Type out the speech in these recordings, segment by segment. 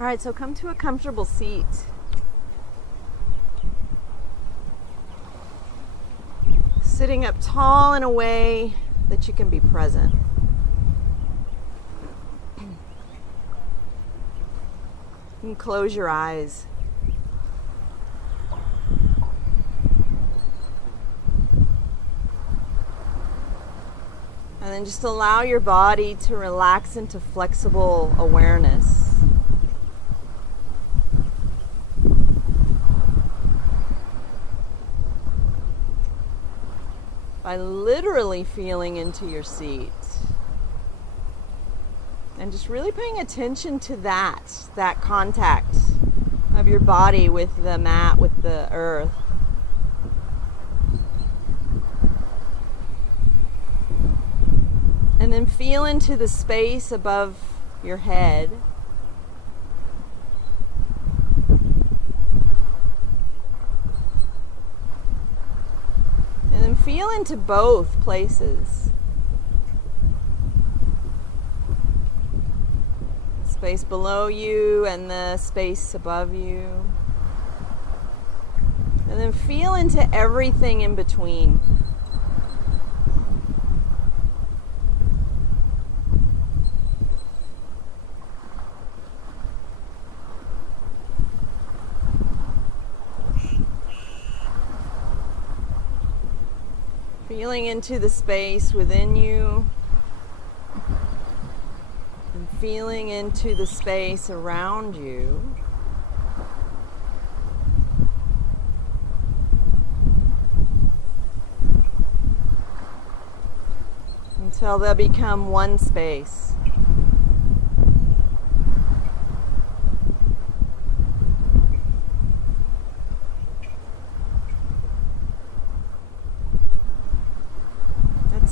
All right, so come to a comfortable seat. Sitting up tall in a way that you can be present. You can close your eyes. And then just allow your body to relax into flexible awareness. By literally feeling into your seat. And just really paying attention to that contact of your body with the mat, with the earth. And then feel into the space above your head. And then feel into both places. The space below you and the space above you. And then feel into everything in between. Feeling into the space within you and feeling into the space around you. Until they'll become one space.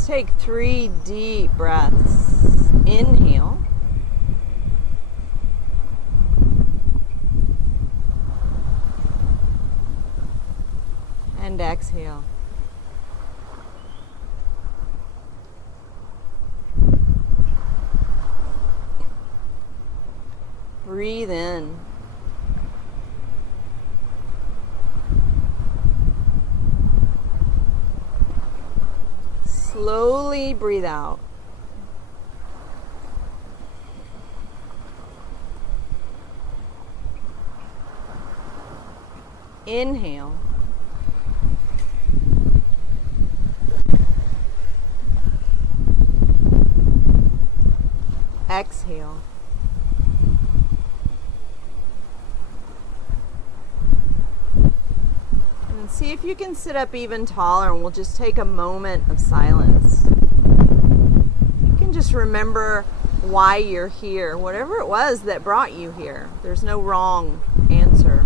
Take 3 deep breaths. Inhale. And exhale. Breathe in. Slowly breathe out. Inhale. Exhale. And see if you can sit up even taller, and we'll just take a moment of silence. You can just remember why you're here, whatever it was that brought you here. There's no wrong answer.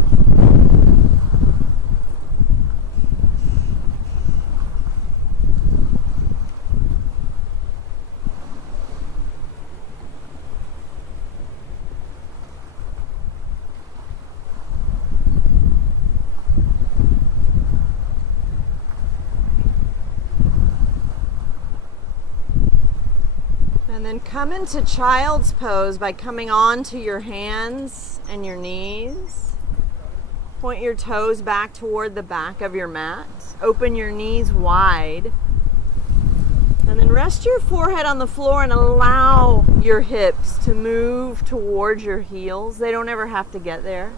And then come into child's pose by coming onto your hands and your knees. Point your toes back toward the back of your mat. Open your knees wide. And then rest your forehead on the floor and allow your hips to move towards your heels. They don't ever have to get there.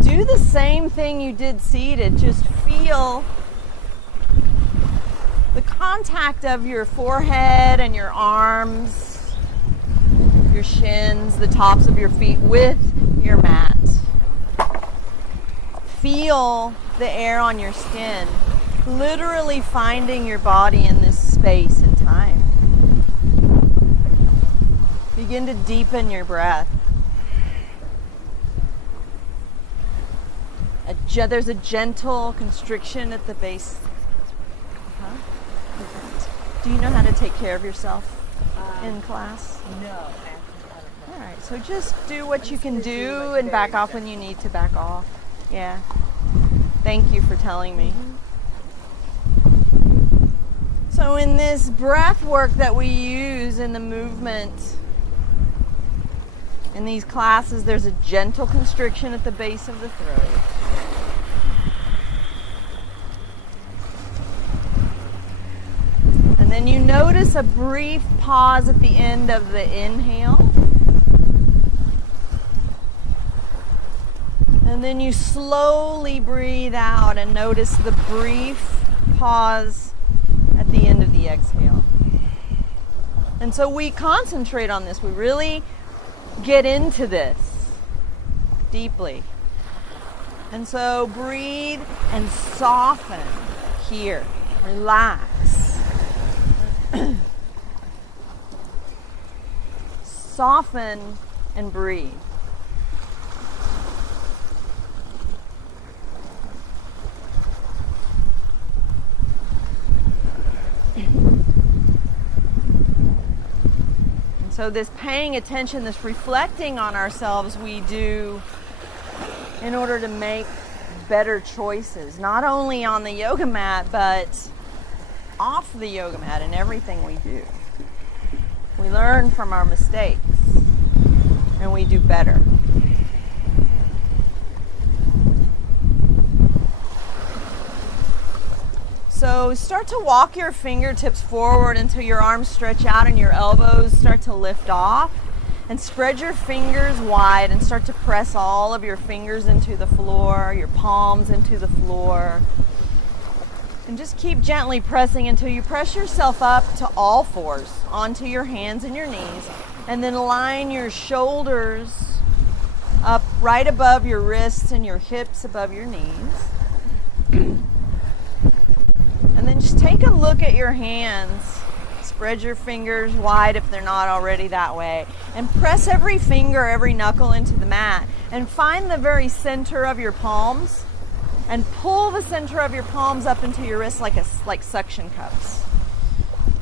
Do the same thing you did seated. Just feel the contact of your forehead and your arms, your shins, the tops of your feet with your mat. Feel the air on your skin, literally finding your body in this space and time. Begin to deepen your breath. There's a gentle constriction at the base. Huh? Do you know how to take care of yourself in class? No. All right, so just do what you can do and back off when you need to back off. Yeah. Thank you for telling me. So in this breath work that we use in the movement, in these classes, there's a gentle constriction at the base of the throat. And then you notice a brief pause at the end of the inhale. And then you slowly breathe out and notice the brief pause at the end of the exhale. And so we concentrate on this. We really get into this deeply. And so breathe and soften here. Relax. Soften and breathe. So this paying attention, this reflecting on ourselves, we do in order to make better choices, not only on the yoga mat, but off the yoga mat in everything we do. We learn from our mistakes and we do better. So start to walk your fingertips forward until your arms stretch out and your elbows start to lift off. And spread your fingers wide and start to press all of your fingers into the floor, your palms into the floor. And just keep gently pressing until you press yourself up to all fours, onto your hands and your knees. And then line your shoulders up right above your wrists and your hips above your knees. And then just take a look at your hands. Spread your fingers wide if they're not already that way. And press every finger, every knuckle into the mat. And find the very center of your palms. And pull the center of your palms up into your wrists like suction cups.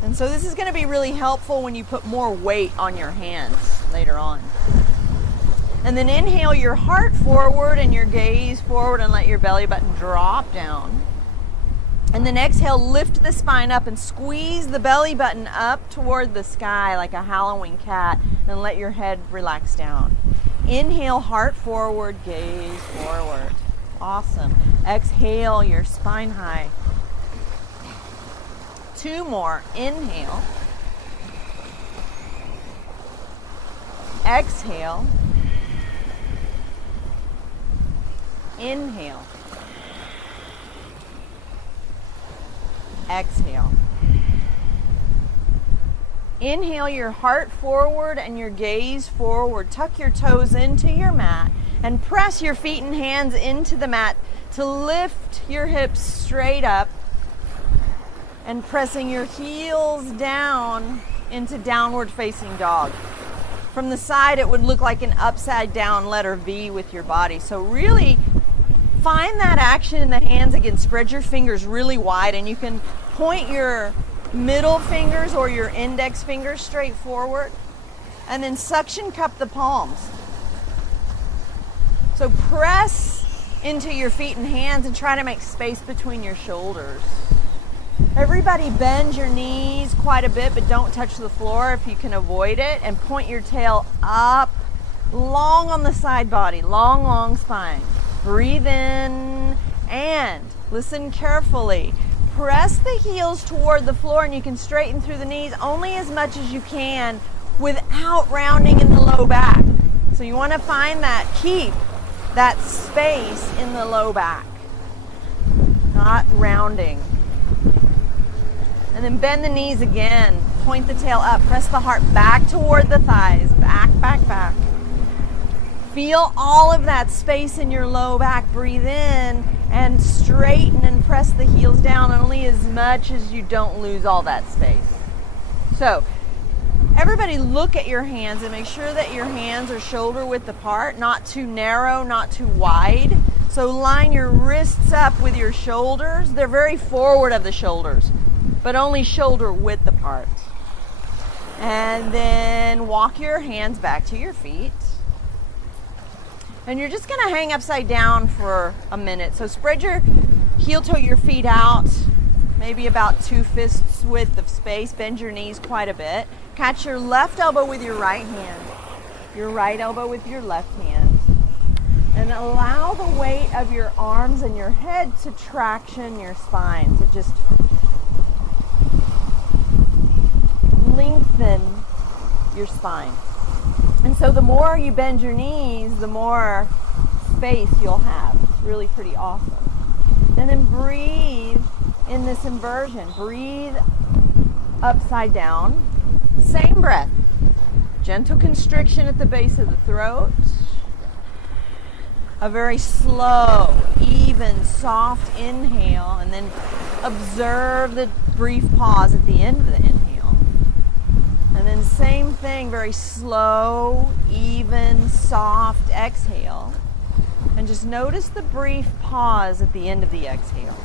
And so this is going to be really helpful when you put more weight on your hands later on. And then inhale your heart forward and your gaze forward and let your belly button drop down. And then exhale, lift the spine up and squeeze the belly button up toward the sky like a howling cat, and let your head relax down. Inhale, heart forward, gaze forward. Awesome. Exhale, your spine high. 2 more. Inhale. Exhale. Inhale. Exhale. Inhale your heart forward and your gaze forward. Tuck your toes into your mat and press your feet and hands into the mat to lift your hips straight up, and pressing your heels down into downward facing dog. From the side it would look like an upside down letter V with your body. So really find that action in the hands again. Spread your fingers really wide, and you can point your middle fingers or your index fingers straight forward, and then suction cup the palms. So press into your feet and hands and try to make space between your shoulders. Everybody bend your knees quite a bit, but don't touch the floor if you can avoid it, and point your tail up, long on the side body, long spine. Breathe in and listen carefully. Press the heels toward the floor, and you can straighten through the knees only as much as you can without rounding in the low back. So you want to find that, keep that space in the low back, not rounding. And then bend the knees again. Point the tail up. Press the heart back toward the thighs. Back. Feel all of that space in your low back. Breathe in and straighten and press the heels down only as much as you don't lose all that space. So everybody look at your hands and make sure that your hands are shoulder width apart, not too narrow, not too wide. So line your wrists up with your shoulders. They're very forward of the shoulders, but only shoulder width apart. And then walk your hands back to your feet. And you're just gonna hang upside down for a minute. So spread your heel toe your feet out, maybe about 2 fists width of space. Bend your knees quite a bit. Catch your left elbow with your right hand, your right elbow with your left hand. And allow the weight of your arms and your head to traction your spine, to just lengthen your spine. And so the more you bend your knees, the more space you'll have. It's really pretty awesome. And then breathe in this inversion. Breathe upside down. Same breath. Gentle constriction at the base of the throat. A very slow, even, soft inhale, and then observe the brief pause at the end of the inhale. And then same thing, very slow, even, soft exhale. And just notice the brief pause at the end of the exhale.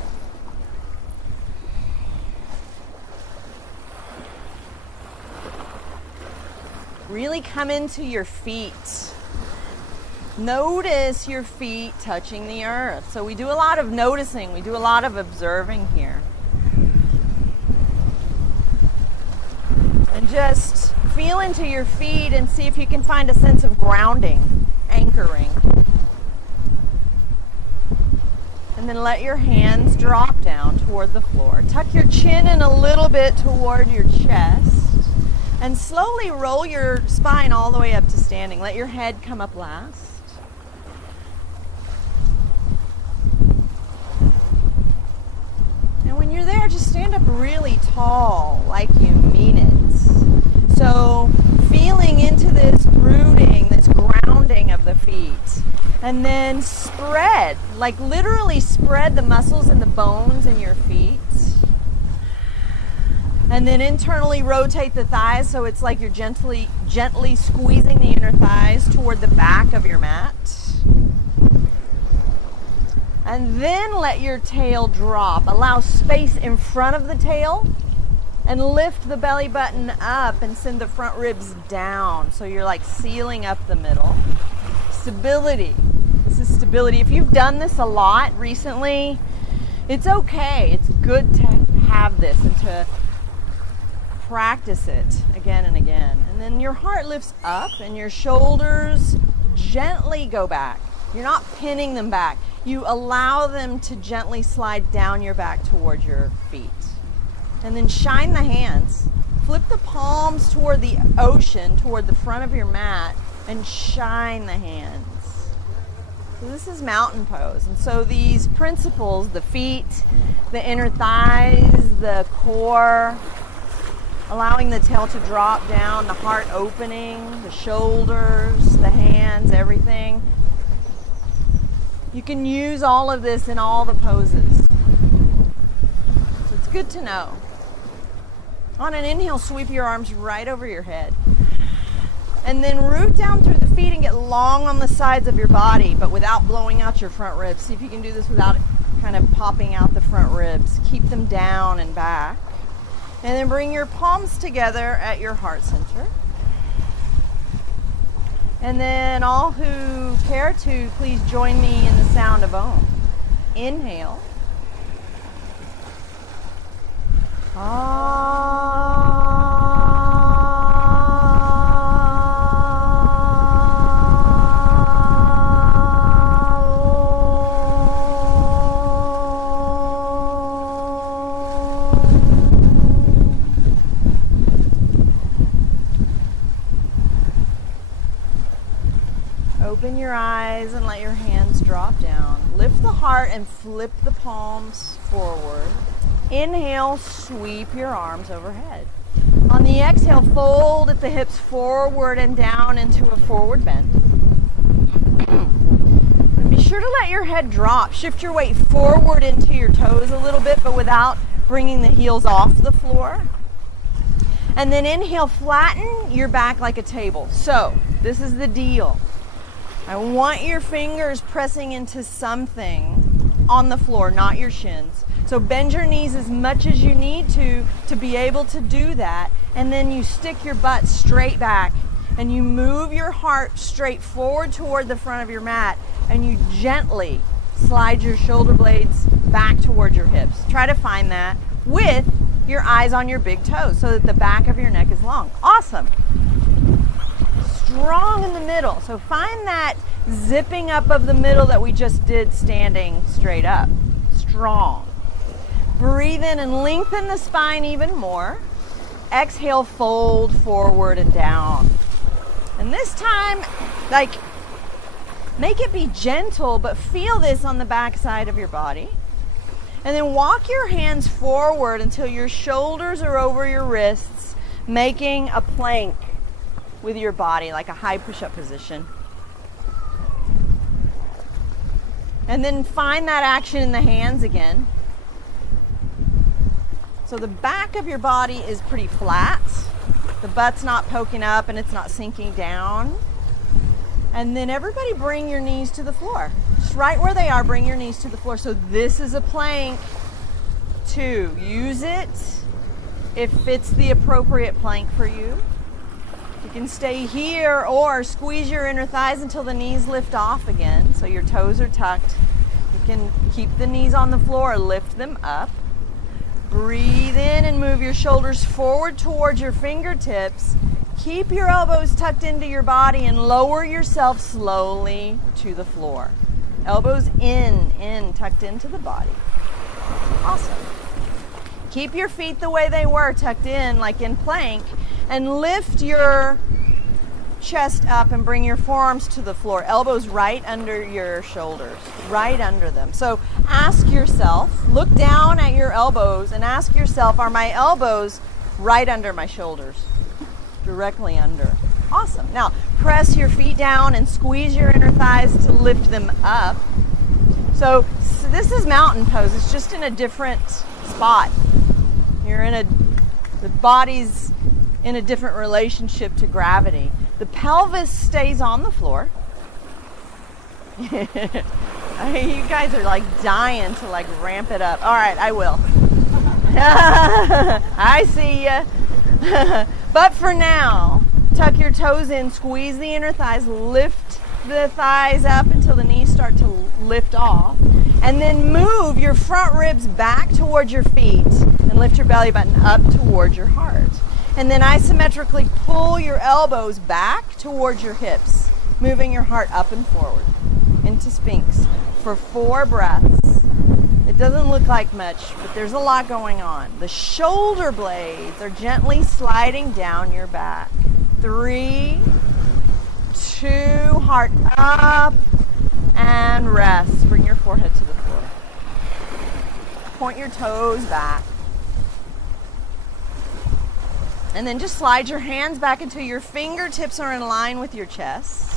Really come into your feet. Notice your feet touching the earth. So we do a lot of noticing, we do a lot of observing here. And just feel into your feet and see if you can find a sense of grounding, anchoring. And then let your hands drop down toward the floor. Tuck your chin in a little bit toward your chest. And slowly roll your spine all the way up to standing. Let your head come up last. And when you're there, just stand up really tall, like you mean it. So feeling into this rooting, this grounding of the feet. And then spread, like literally spread the muscles and the bones in your feet. And then internally rotate the thighs so it's like you're gently squeezing the inner thighs toward the back of your mat. And then let your tail drop. Allow space in front of the tail and lift the belly button up and send the front ribs down. So you're like sealing up the middle. Stability. This is stability. If you've done this a lot recently, it's okay. It's good to have this and to practice it again and again. And then your heart lifts up and your shoulders gently go back. You're not pinning them back. You allow them to gently slide down your back toward your feet. And then shine the hands. Flip the palms toward the ocean, toward the front of your mat, and shine the hands. So this is mountain pose. And so these principles, the feet, the inner thighs, the core, allowing the tail to drop down, the heart opening, the shoulders, the hands, everything. You can use all of this in all the poses. So it's good to know. On an inhale, sweep your arms right over your head. And then root down through the feet and get long on the sides of your body, but without blowing out your front ribs. See if you can do this without kind of popping out the front ribs. Keep them down and back. And then bring your palms together at your heart center. And then all who care to, please join me in the sound of Om. Inhale. Open your eyes and let your hands drop down. Lift the heart and flip the palms forward. Inhale, sweep your arms overhead. On the exhale, fold at the hips forward and down into a forward bend. And be sure to let your head drop. Shift your weight forward into your toes a little bit, but without bringing the heels off the floor. And then inhale, flatten your back like a table. So this is the deal. I want your fingers pressing into something on the floor, not your shins. So bend your knees as much as you need to be able to do that. And then you stick your butt straight back And you move your heart straight forward toward the front of your mat, and you gently slide your shoulder blades back toward your hips. Try to find that with your eyes on your big toes so that the back of your neck is long. Awesome. Strong in the middle. So find that zipping up of the middle that we just did standing straight up. Strong. Breathe in and lengthen the spine even more. Exhale, fold forward and down. And this time, make it be gentle, but feel this on the back side of your body. And then walk your hands forward until your shoulders are over your wrists, making a plank with your body, like a high push-up position. And then find that action in the hands again. So the back of your body is pretty flat. The butt's not poking up and it's not sinking down. And then everybody bring your knees to the floor. Just right where they are, bring your knees to the floor. So this is a plank too. Use it if it's the appropriate plank for you. You can stay here or squeeze your inner thighs until the knees lift off again. So your toes are tucked. You can keep the knees on the floor, lift them up. Breathe in and move your shoulders forward towards your fingertips. Keep your elbows tucked into your body and lower yourself slowly to the floor. Elbows in, tucked into the body. Awesome. Keep your feet the way they were, tucked in, like in plank, and lift your chest up and bring your forearms to the floor. Elbows right under your shoulders, right under them. So ask yourself, look down at your elbows and ask yourself, are my elbows right under my shoulders? Directly under. Awesome. Now press your feet down and squeeze your inner thighs to lift them up. So this is mountain pose. It's just in a different spot. The body's in a different relationship to gravity. The pelvis stays on the floor. You guys are like dying to like ramp it up. All right, I will. I see ya. But for now, tuck your toes in, squeeze the inner thighs, lift the thighs up until the knees start to lift off, and then move your front ribs back towards your feet and lift your belly button up towards your heart. And then isometrically pull your elbows back towards your hips, moving your heart up and forward into Sphinx for 4 breaths. It doesn't look like much, but there's a lot going on. The shoulder blades are gently sliding down your back. 3, 2, heart up, and rest. Bring your forehead to the floor. Point your toes back. And then just slide your hands back until your fingertips are in line with your chest.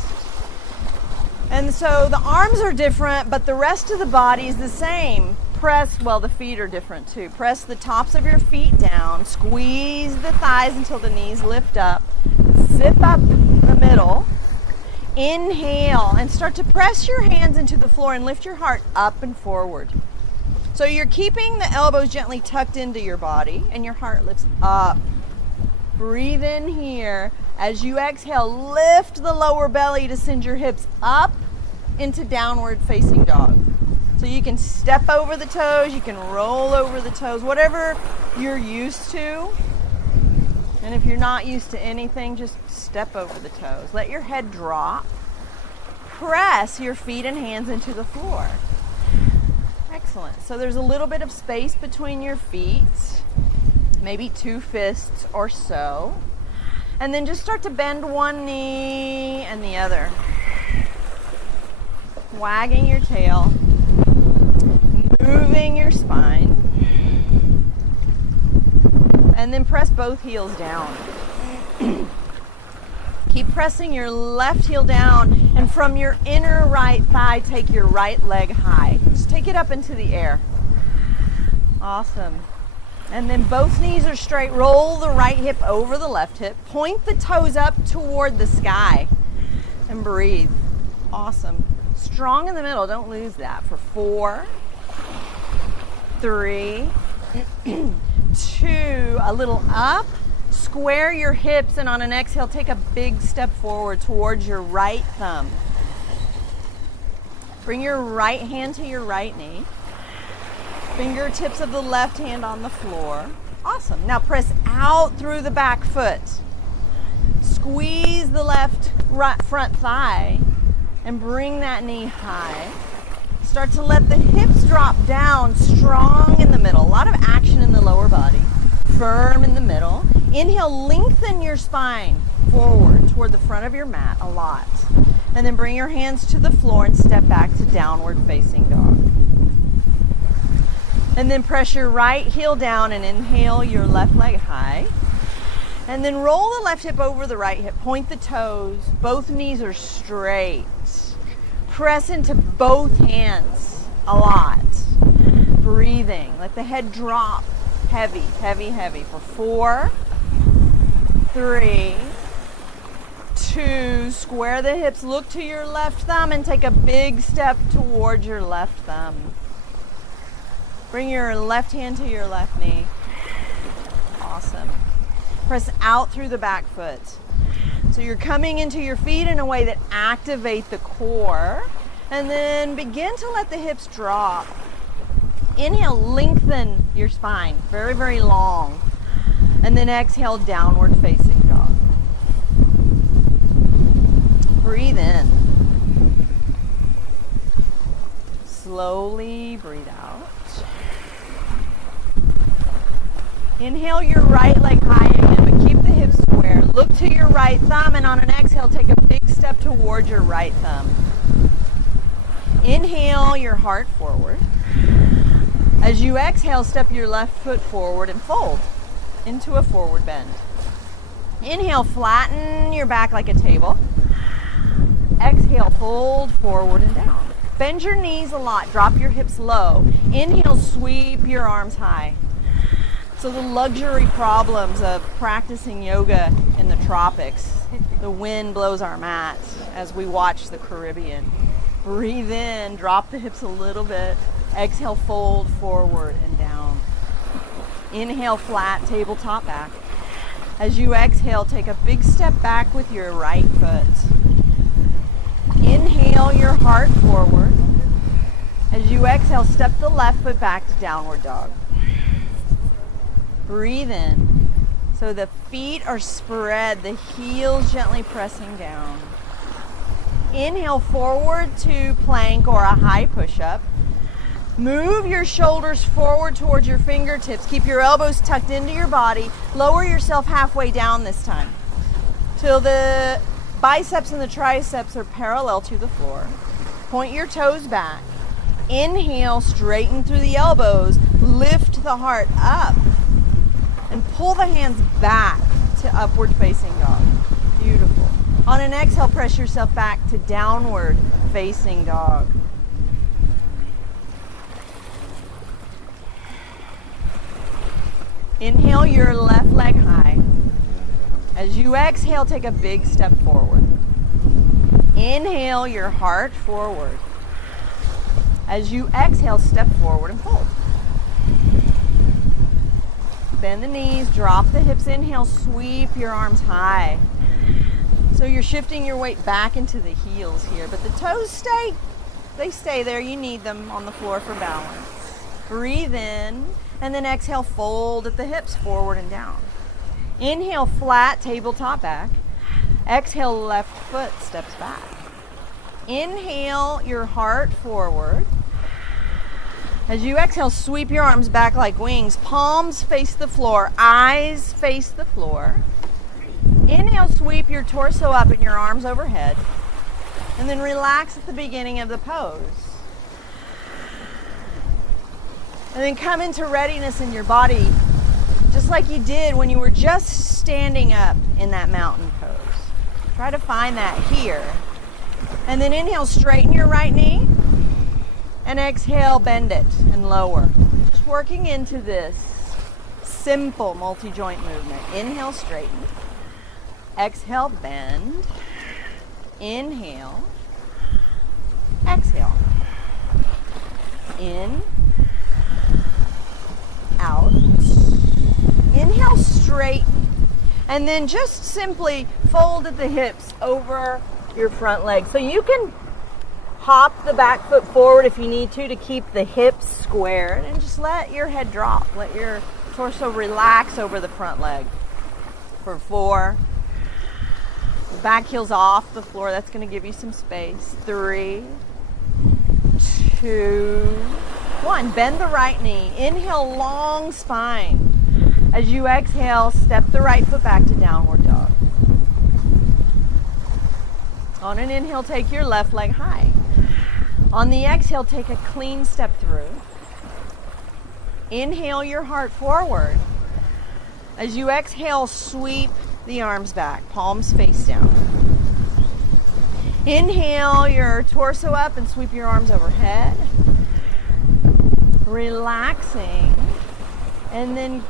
And so the arms are different, but the rest of the body is the same. The feet are different too. Press the tops of your feet down. Squeeze the thighs until the knees lift up. Zip up the middle. Inhale and start to press your hands into the floor and lift your heart up and forward. So you're keeping the elbows gently tucked into your body and your heart lifts up. Breathe in here. As you exhale, lift the lower belly to send your hips up into downward facing dog. So you can step over the toes, you can roll over the toes, whatever you're used to. And if you're not used to anything, just step over the toes. Let your head drop. Press your feet and hands into the floor. Excellent. So there's a little bit of space between your feet, maybe 2 fists or so. And then just start to bend one knee and the other. Wagging your tail. Moving your spine. And then press both heels down. Keep pressing your left heel down, and from your inner right thigh, take your right leg high. Just take it up into the air. Awesome. And then both knees are straight. Roll the right hip over the left hip. Point the toes up toward the sky. And breathe. Awesome. Strong in the middle. Don't lose that. For 4, 3, 2, a little up Square your hips, and on an exhale, take a big step forward towards your right thumb. Bring your right hand to your right knee. Fingertips of the left hand on the floor. Awesome. Now press out through the back foot. Squeeze the left front thigh and bring that knee high. Start to let the hips drop down, strong in the middle. A lot of action in the lower body. Firm in the middle. Inhale, lengthen your spine forward toward the front of your mat a lot. And then bring your hands to the floor and step back to downward facing dog. And then press your right heel down and inhale your left leg high. And then roll the left hip over the right hip. Point the toes. Both knees are straight. Press into both hands a lot. Breathing. Let the head drop. Heavy, heavy, heavy for 4, 3, 2. Square the hips. Look to your left thumb and take a big step towards your left thumb. Bring your left hand to your left knee. Awesome. Press out through the back foot. So you're coming into your feet in a way that activate the core, and then begin to let the hips drop. Inhale, lengthen your spine, very, very long. And then exhale, downward facing dog. Breathe in. Slowly breathe out. Inhale your right leg high again, but keep the hips square. Look to your right thumb, and on an exhale, take a big step towards your right thumb. Inhale your heart forward. As you exhale, step your left foot forward and fold into a forward bend. Inhale, flatten your back like a table. Exhale, fold forward and down. Bend your knees a lot, drop your hips low. Inhale, sweep your arms high. So the luxury problems of practicing yoga in the tropics, the wind blows our mat as we watch the Caribbean. Breathe in, drop the hips a little bit. Exhale, fold forward and down. Inhale, flat tabletop back. As you exhale, take a big step back with your right foot. Inhale your heart forward. As you exhale, step the left foot back to downward dog. Breathe in. So the feet are spread, the heels gently pressing down. Inhale forward to plank or a high push-up. Move your shoulders forward towards your fingertips. Keep your elbows tucked into your body. Lower yourself halfway down this time till the biceps and the triceps are parallel to the floor. Point your toes back. Inhale, straighten through the elbows. Lift the heart up. And pull the hands back to upward facing dog. Beautiful. On an exhale, press yourself back to downward facing dog. Inhale your left leg high. As you exhale, take a big step forward. Inhale your heart forward. As you exhale, step forward and fold. Bend the knees, drop the hips. Inhale, sweep your arms high. So you're shifting your weight back into the heels here, but the toes stay there. You need them on the floor for balance. Breathe in, and then exhale, fold at the hips, forward and down. Inhale, flat tabletop back. Exhale, left foot steps back. Inhale your heart forward. As you exhale, sweep your arms back like wings. Palms face the floor, eyes face the floor. Inhale, sweep your torso up and your arms overhead. And then relax at the beginning of the pose. And then come into readiness in your body, just like you did when you were just standing up in that mountain pose. Try to find that here. And then inhale, straighten your right knee. And exhale, bend it and lower. Just working into this simple multi-joint movement. Inhale, straighten. Exhale, bend. Inhale. Exhale. In. Out. Inhale, straighten. And then just simply fold at the hips over your front leg. So you can hop the back foot forward if you need to keep the hips squared, and just let your head drop. Let your torso relax over the front leg. For 4. Back heel's off the floor. That's going to give you some space. 3, 2, 1. Bend the right knee. Inhale, long spine. As you exhale, step the right foot back to downward dog. On an inhale, take your left leg high. On the exhale, take a clean step through. Inhale your heart forward. As you exhale, sweep the arms back, palms face down. Inhale your torso up and sweep your arms overhead. Relaxing. And then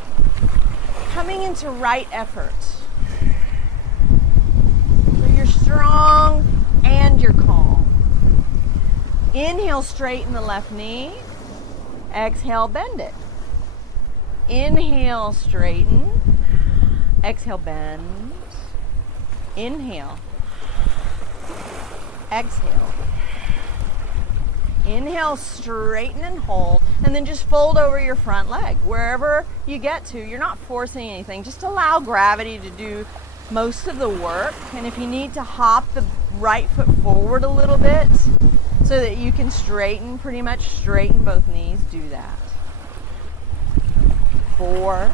coming into right effort. So you're strong and you're calm. Inhale, straighten the left knee. Exhale, bend it. Inhale, straighten. Exhale, bend. Inhale. Exhale. Inhale, straighten and hold, and then just fold over your front leg. Wherever you get to, you're not forcing anything. Just allow gravity to do most of the work. And if you need to hop the right foot forward a little bit so that you can straighten, pretty much straighten both knees, do that. 4,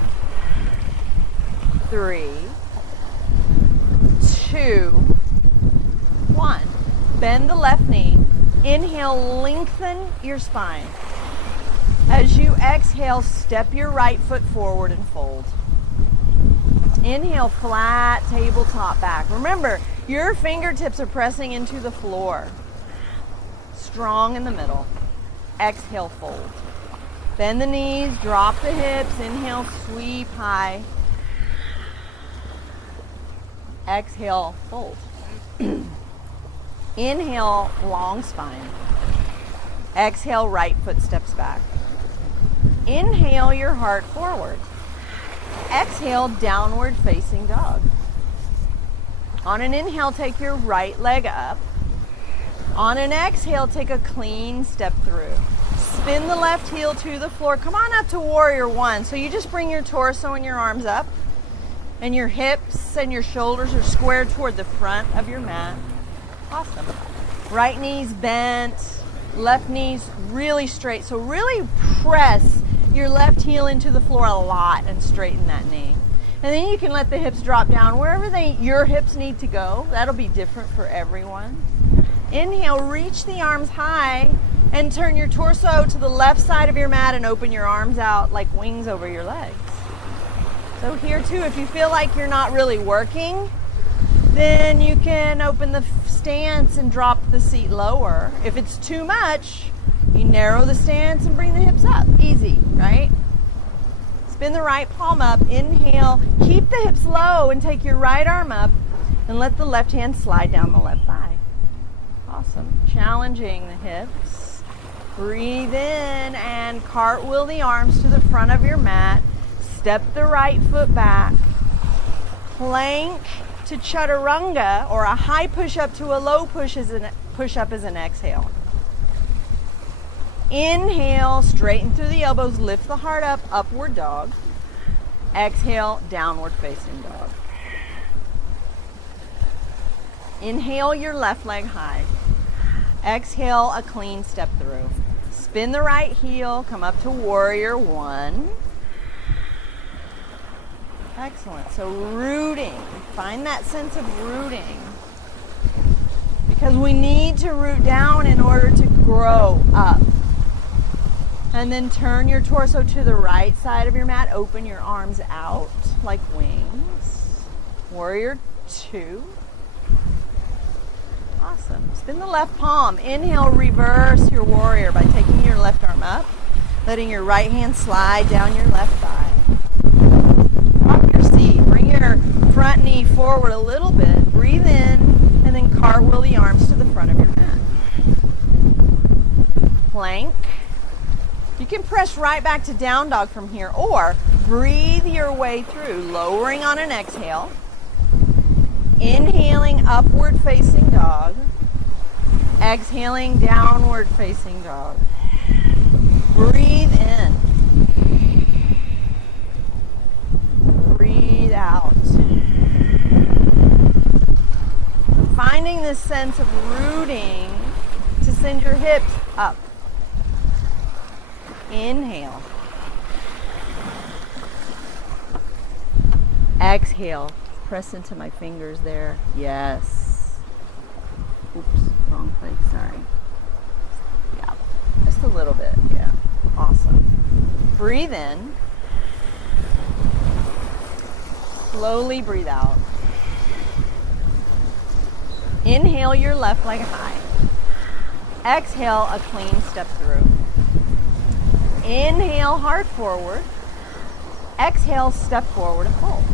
3, 2, 1. Bend the left knee. Inhale, lengthen your spine. As you exhale, step your right foot forward and fold. Inhale, flat tabletop back. Remember, your fingertips are pressing into the floor. Strong in the middle. Exhale, fold. Bend the knees, drop the hips. Inhale, sweep high. Exhale, fold. Inhale, long spine. Exhale, right foot steps back. Inhale your heart forward. Exhale, downward facing dog. On an inhale, take your right leg up. On an exhale, take a clean step through. Spin the left heel to the floor. Come on up to warrior 1. So you just bring your torso and your arms up, and your hips and your shoulders are squared toward the front of your mat. Awesome. Right knee's bent, left knee's really straight. So really press your left heel into the floor a lot and straighten that knee. And then you can let the hips drop down wherever your hips need to go. That'll be different for everyone. Inhale, reach the arms high and turn your torso to the left side of your mat and open your arms out like wings over your legs. So here too, if you feel like you're not really working, then you can open the stance and drop the seat lower. If it's too much, you narrow the stance and bring the hips up. Easy, right? Spin the right palm up. Inhale, keep the hips low and take your right arm up and let the left hand slide down the left thigh. Awesome. Challenging the hips. Breathe in and cartwheel the arms to the front of your mat. Step the right foot back. Plank to chaturanga, or a high push-up to a low push-up is an exhale. Inhale, straighten through the elbows, lift the heart up, upward dog. Exhale, downward facing dog. Inhale your left leg high. Exhale, a clean step through. Spin the right heel, come up to warrior 1. Excellent. So rooting. Find that sense of rooting. Because we need to root down in order to grow up. And then turn your torso to the right side of your mat. Open your arms out like wings. Warrior 2. Awesome. Spin the left palm. Inhale, reverse your warrior by taking your left arm up, letting your right hand slide down your left thigh. Bring your front knee forward a little bit. Breathe in and then cartwheel the arms to the front of your mat. Plank. You can press right back to down dog from here, or breathe your way through, lowering on an exhale, inhaling upward facing dog, exhaling downward facing dog. Breathe in. Breathe out. Finding this sense of rooting to send your hips up. Inhale. Exhale. Press into my fingers there. Yes. Oops, wrong place, sorry. Yeah, just a little bit, yeah. Awesome. Breathe in. Slowly breathe out. Inhale your left leg high. Exhale a clean step through. Inhale heart forward. Exhale step forward and fold.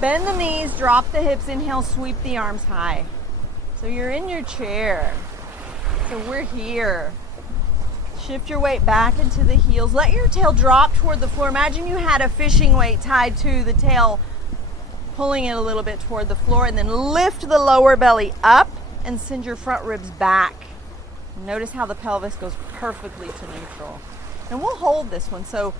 Bend the knees, drop the hips, inhale, sweep the arms high. So you're in your chair. So we're here. Shift your weight back into the heels. Let your tail drop toward the floor. Imagine you had a fishing weight tied to the tail, pulling it a little bit toward the floor, and then lift the lower belly up and send your front ribs back. Notice how the pelvis goes perfectly to neutral. And we'll hold this one. So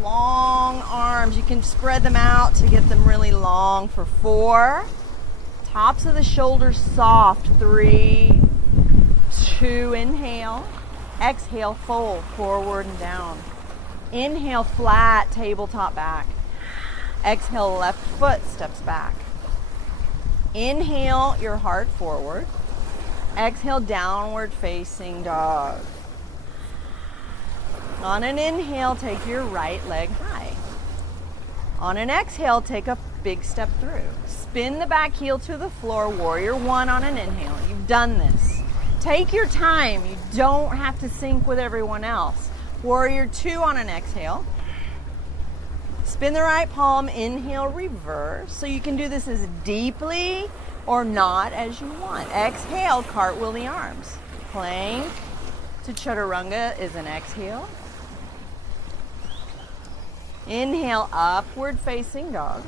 long arms, you can spread them out to get them really long for 4. Tops of the shoulders soft. 3, 2, inhale. Exhale, fold forward and down. Inhale, flat tabletop back. Exhale, left foot steps back. Inhale your heart forward. Exhale, downward facing dog. On an inhale, take your right leg high. On an exhale, take a big step through. Spin the back heel to the floor, warrior 1 on an inhale. You've done this. Take your time. You don't have to sync with everyone else. Warrior 2 on an exhale. Spin the right palm, inhale, reverse. So you can do this as deeply or not as you want. Exhale, cartwheel the arms. Plank to chaturanga is an exhale. Inhale, upward facing dog.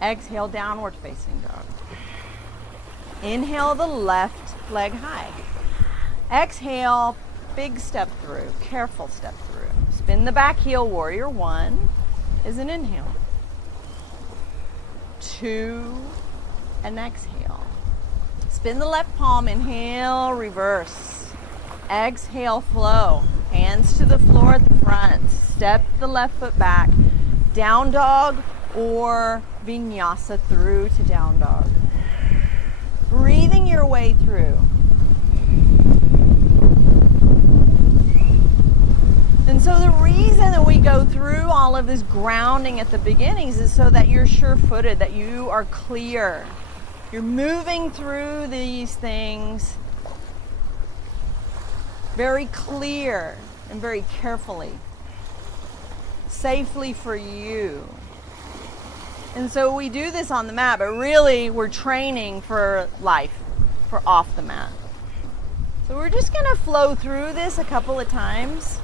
Exhale, downward facing dog. Inhale the left leg high. Exhale, big step through, careful step through. Spin the back heel, warrior 1 is an inhale. 2, and exhale. Spin the left palm, inhale, reverse. Exhale, flow. Hands to the floor at the front. Step the left foot back. Down dog or vinyasa through to down dog. Breathing your way through. And so the reason that we go through all of this grounding at the beginnings is so that you're sure-footed, that you are clear. You're moving through these things very clear and very carefully, safely for you. And so we do this on the mat, but really we're training for life, for off the mat. So we're just going to flow through this a couple of times,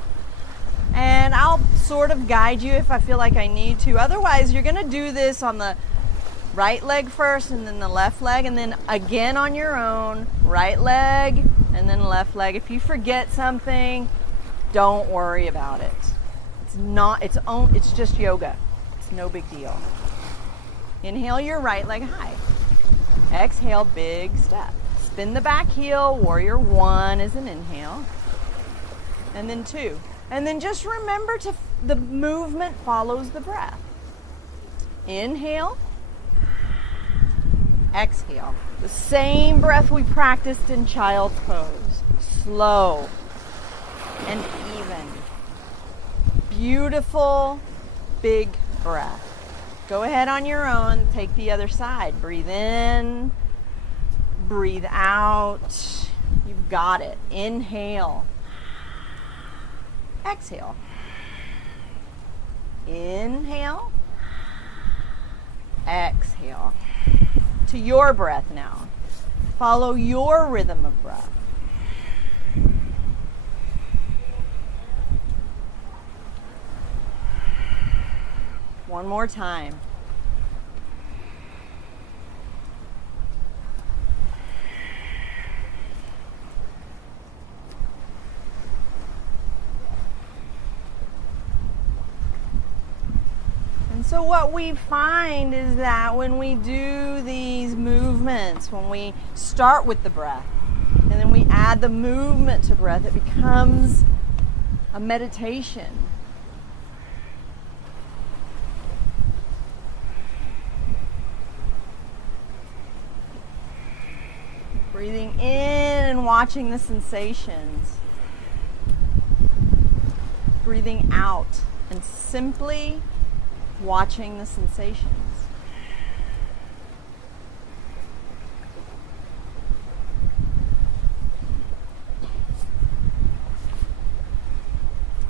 and I'll sort of guide you if I feel like I need to. Otherwise, you're going to do this on the right leg first and then the left leg, and then again on your own, right leg and then left leg. If you forget something, don't worry about it. It's just yoga. It's no big deal. Inhale your right leg high. Exhale, big step. Spin the back heel, warrior 1 is an inhale. And then 2. And then just remember the movement follows the breath. Inhale. Exhale. The same breath we practiced in child's pose. Slow and even. Beautiful, big breath. Go ahead on your own. Take the other side. Breathe in. Breathe out. You've got it. Inhale. Exhale. Inhale. Exhale. To your breath now. Follow your rhythm of breath. One more time. And so what we find is that when we do these movements, when we start with the breath, and then we add the movement to breath, it becomes a meditation. Breathing in and watching the sensations. Breathing out and simply watching the sensations.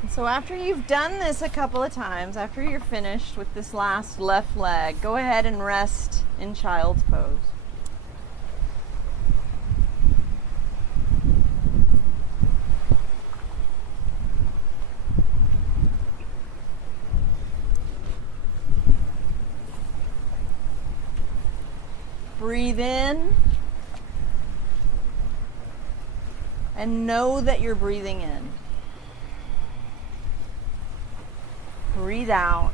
And so after you've done this a couple of times, after you're finished with this last left leg, go ahead and rest in child's pose. Breathe in and know that you're breathing in. Breathe out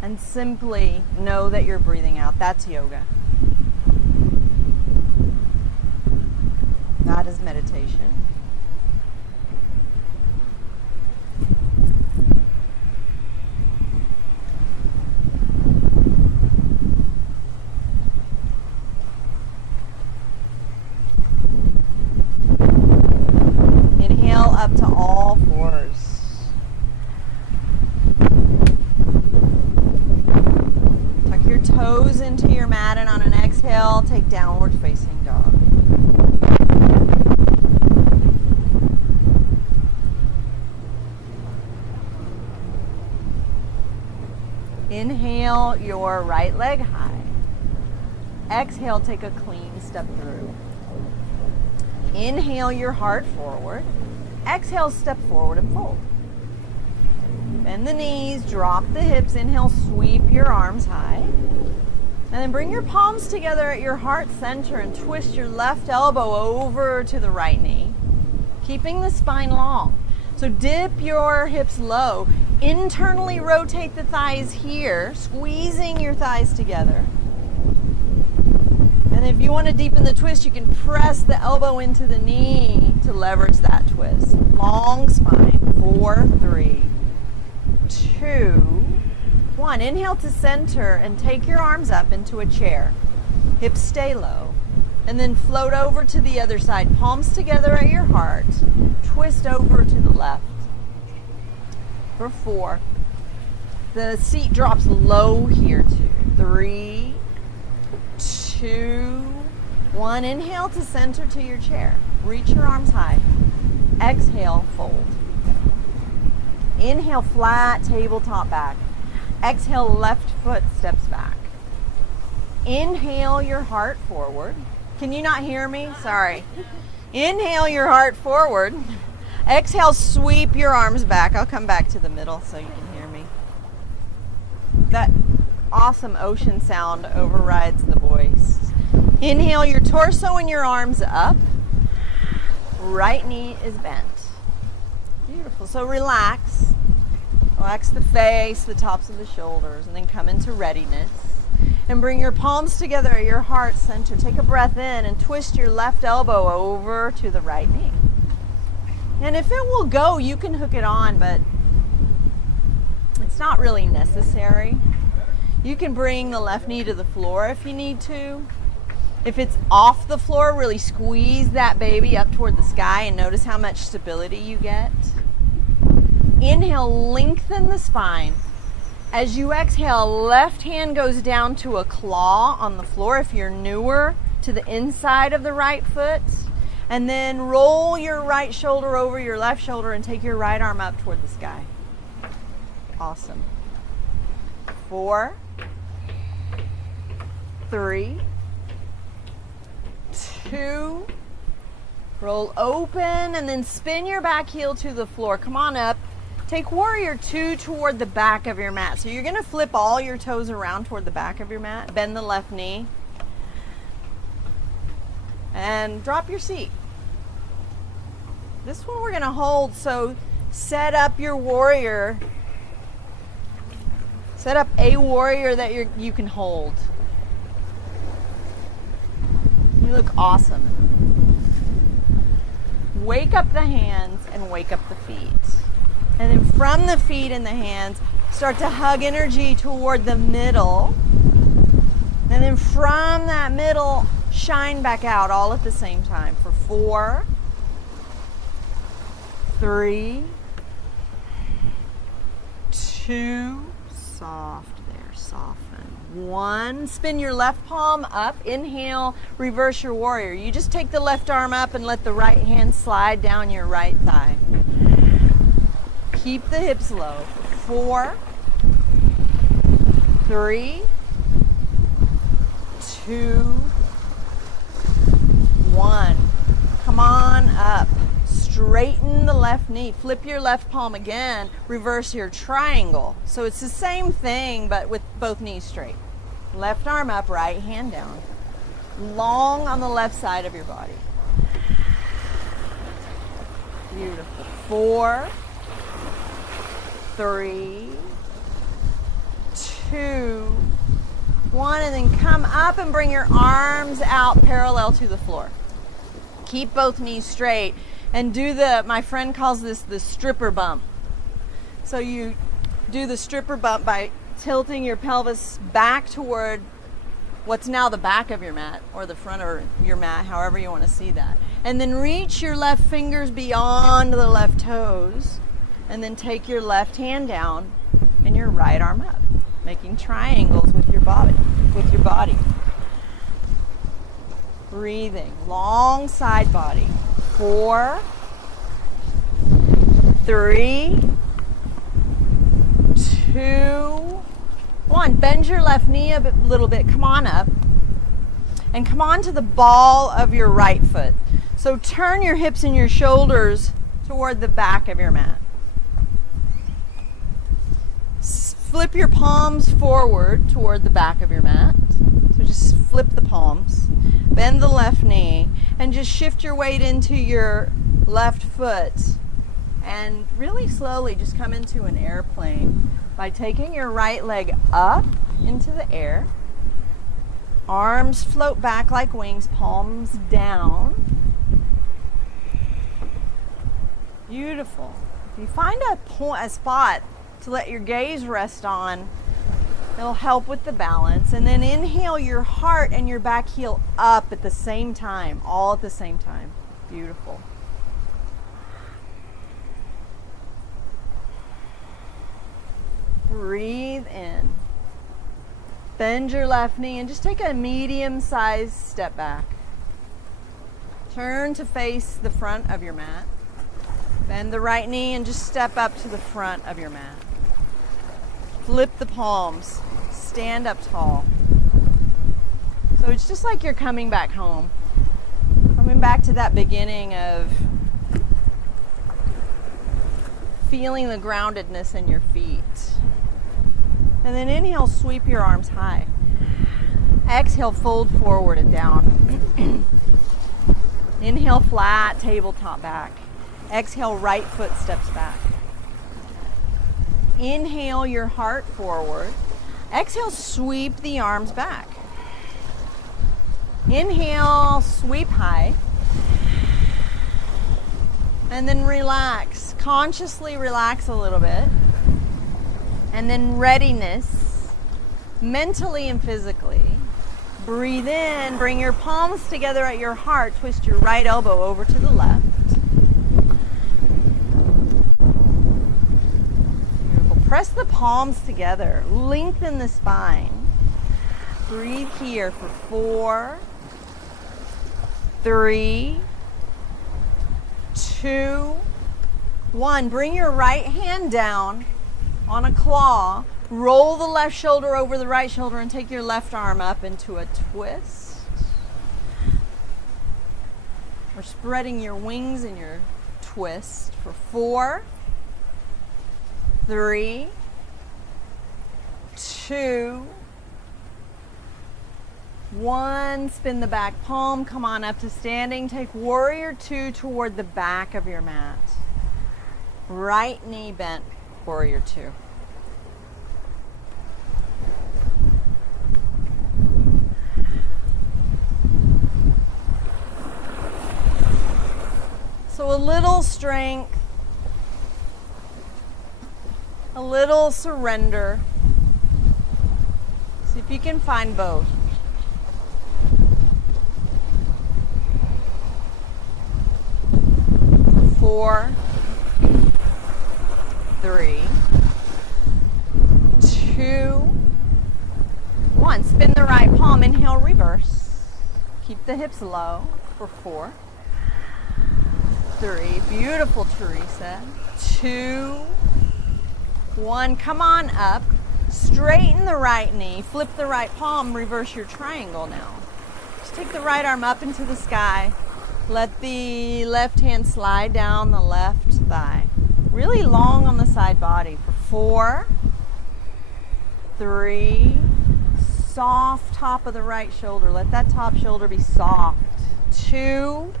and simply know that you're breathing out. That's yoga. That is meditation. Up to all fours. Tuck your toes into your mat, and on an exhale, take downward facing dog. Inhale your right leg high. Exhale, take a clean step through. Inhale your heart forward. Exhale, step forward and fold. Bend the knees, drop the hips. Inhale, sweep your arms high. And then bring your palms together at your heart center and twist your left elbow over to the right knee, keeping the spine long. So dip your hips low. Internally rotate the thighs here, squeezing your thighs together. And if you want to deepen the twist, you can press the elbow into the knee to leverage that twist. Long spine. 4, 3, 2, 1. Inhale to center and take your arms up into a chair. Hips stay low. And then float over to the other side. Palms together at your heart. Twist over to the left. For 4. The seat drops low here too. 3, 2, 1. Inhale to center to your chair. Reach your arms high. Exhale, fold. Inhale, flat tabletop back. Exhale, left foot steps back. Inhale your heart forward. Can you not hear me? Sorry. Inhale your heart forward. Exhale, sweep your arms back. I'll come back to the middle so you can hear me. That awesome ocean sound overrides the voice. Inhale your torso and your arms up. Right knee is bent. Beautiful. So relax. Relax the face, the tops of the shoulders, and then come into readiness. And bring your palms together at your heart center. Take a breath in and twist your left elbow over to the right knee. And if it will go, you can hook it on, but it's not really necessary. You can bring the left knee to the floor if you need to. If it's off the floor, really squeeze that baby up toward the sky and notice how much stability you get. Inhale, lengthen the spine. As you exhale, left hand goes down to a claw on the floor if you're newer to the inside of the right foot. And then roll your right shoulder over your left shoulder and take your right arm up toward the sky. Awesome. 4, 3, 2, roll open and then spin your back heel to the floor. Come on up. Take warrior 2 toward the back of your mat. So you're going to flip all your toes around toward the back of your mat. Bend the left knee. And drop your seat. This one we're going to hold, so set up your warrior. Set up a warrior that you can hold. You look awesome. Wake up the hands and wake up the feet. And then from the feet and the hands, start to hug energy toward the middle. And then from that middle, shine back out all at the same time for 4, 3, 2, soft there, soften. 1, spin your left palm up, inhale, reverse your warrior. You just take the left arm up and let the right hand slide down your right thigh. Keep the hips low. 4, 3, 2, 1. Come on up. Straighten the left knee. Flip your left palm again. Reverse your triangle. So it's the same thing, but with both knees straight. Left arm up, right hand down. Long on the left side of your body. Beautiful. 4, 3, 2, 1, and then come up and bring your arms out parallel to the floor. Keep both knees straight and do my friend calls this the stripper bump. So you do the stripper bump by tilting your pelvis back toward what's now the back of your mat or the front of your mat, however you want to see that. And then reach your left fingers beyond the left toes. And then take your left hand down and your right arm up, making triangles with your body. Breathing, long side body. 4, 3, 2, 1. Bend your left knee a little bit. Come on up. And come on to the ball of your right foot. So turn your hips and your shoulders toward the back of your mat. Flip your palms forward toward the back of your mat. So just flip the palms. Bend the left knee and just shift your weight into your left foot. And really slowly just come into an airplane by taking your right leg up into the air. Arms float back like wings, palms down. Beautiful. If you find a spot to let your gaze rest on, it'll help with the balance. And then inhale your heart and your back heel up at the same time, all at the same time. Beautiful. Breathe in. Bend your left knee and just take a medium-sized step back. Turn to face the front of your mat. Bend the right knee and just step up to the front of your mat. Flip the palms. Stand up tall. So it's just like you're coming back home. Coming back to that beginning of feeling the groundedness in your feet. And then inhale, sweep your arms high. Exhale, fold forward and down. Inhale, flat tabletop back. Exhale, right foot steps back. Inhale your heart forward. Exhale, sweep the arms back. Inhale, sweep high. And then relax. Consciously relax a little bit. And then readiness, mentally and physically. Breathe in, bring your palms together at your heart. Twist your right elbow over to the left. Press the palms together. Lengthen the spine. Breathe here for 4, 3, 2, 1. Bring your right hand down on a claw. Roll the left shoulder over the right shoulder and take your left arm up into a twist. We're spreading your wings in your twist for 4, 3, 2, 1. Spin the back palm, come on up to standing. Take warrior 2 toward the back of your mat. Right knee bent, warrior 2. So a little strength, a little surrender. See if you can find both. For 4, 3, 2, 1. Spin the right palm, inhale, reverse. Keep the hips low for 4, 3, beautiful Teresa, 2, 1, come on up, straighten the right knee, flip the right palm, reverse your triangle now. Just take the right arm up into the sky, let the left hand slide down the left thigh, really long on the side body for 4, 3, soft top of the right shoulder, let that top shoulder be soft, 2,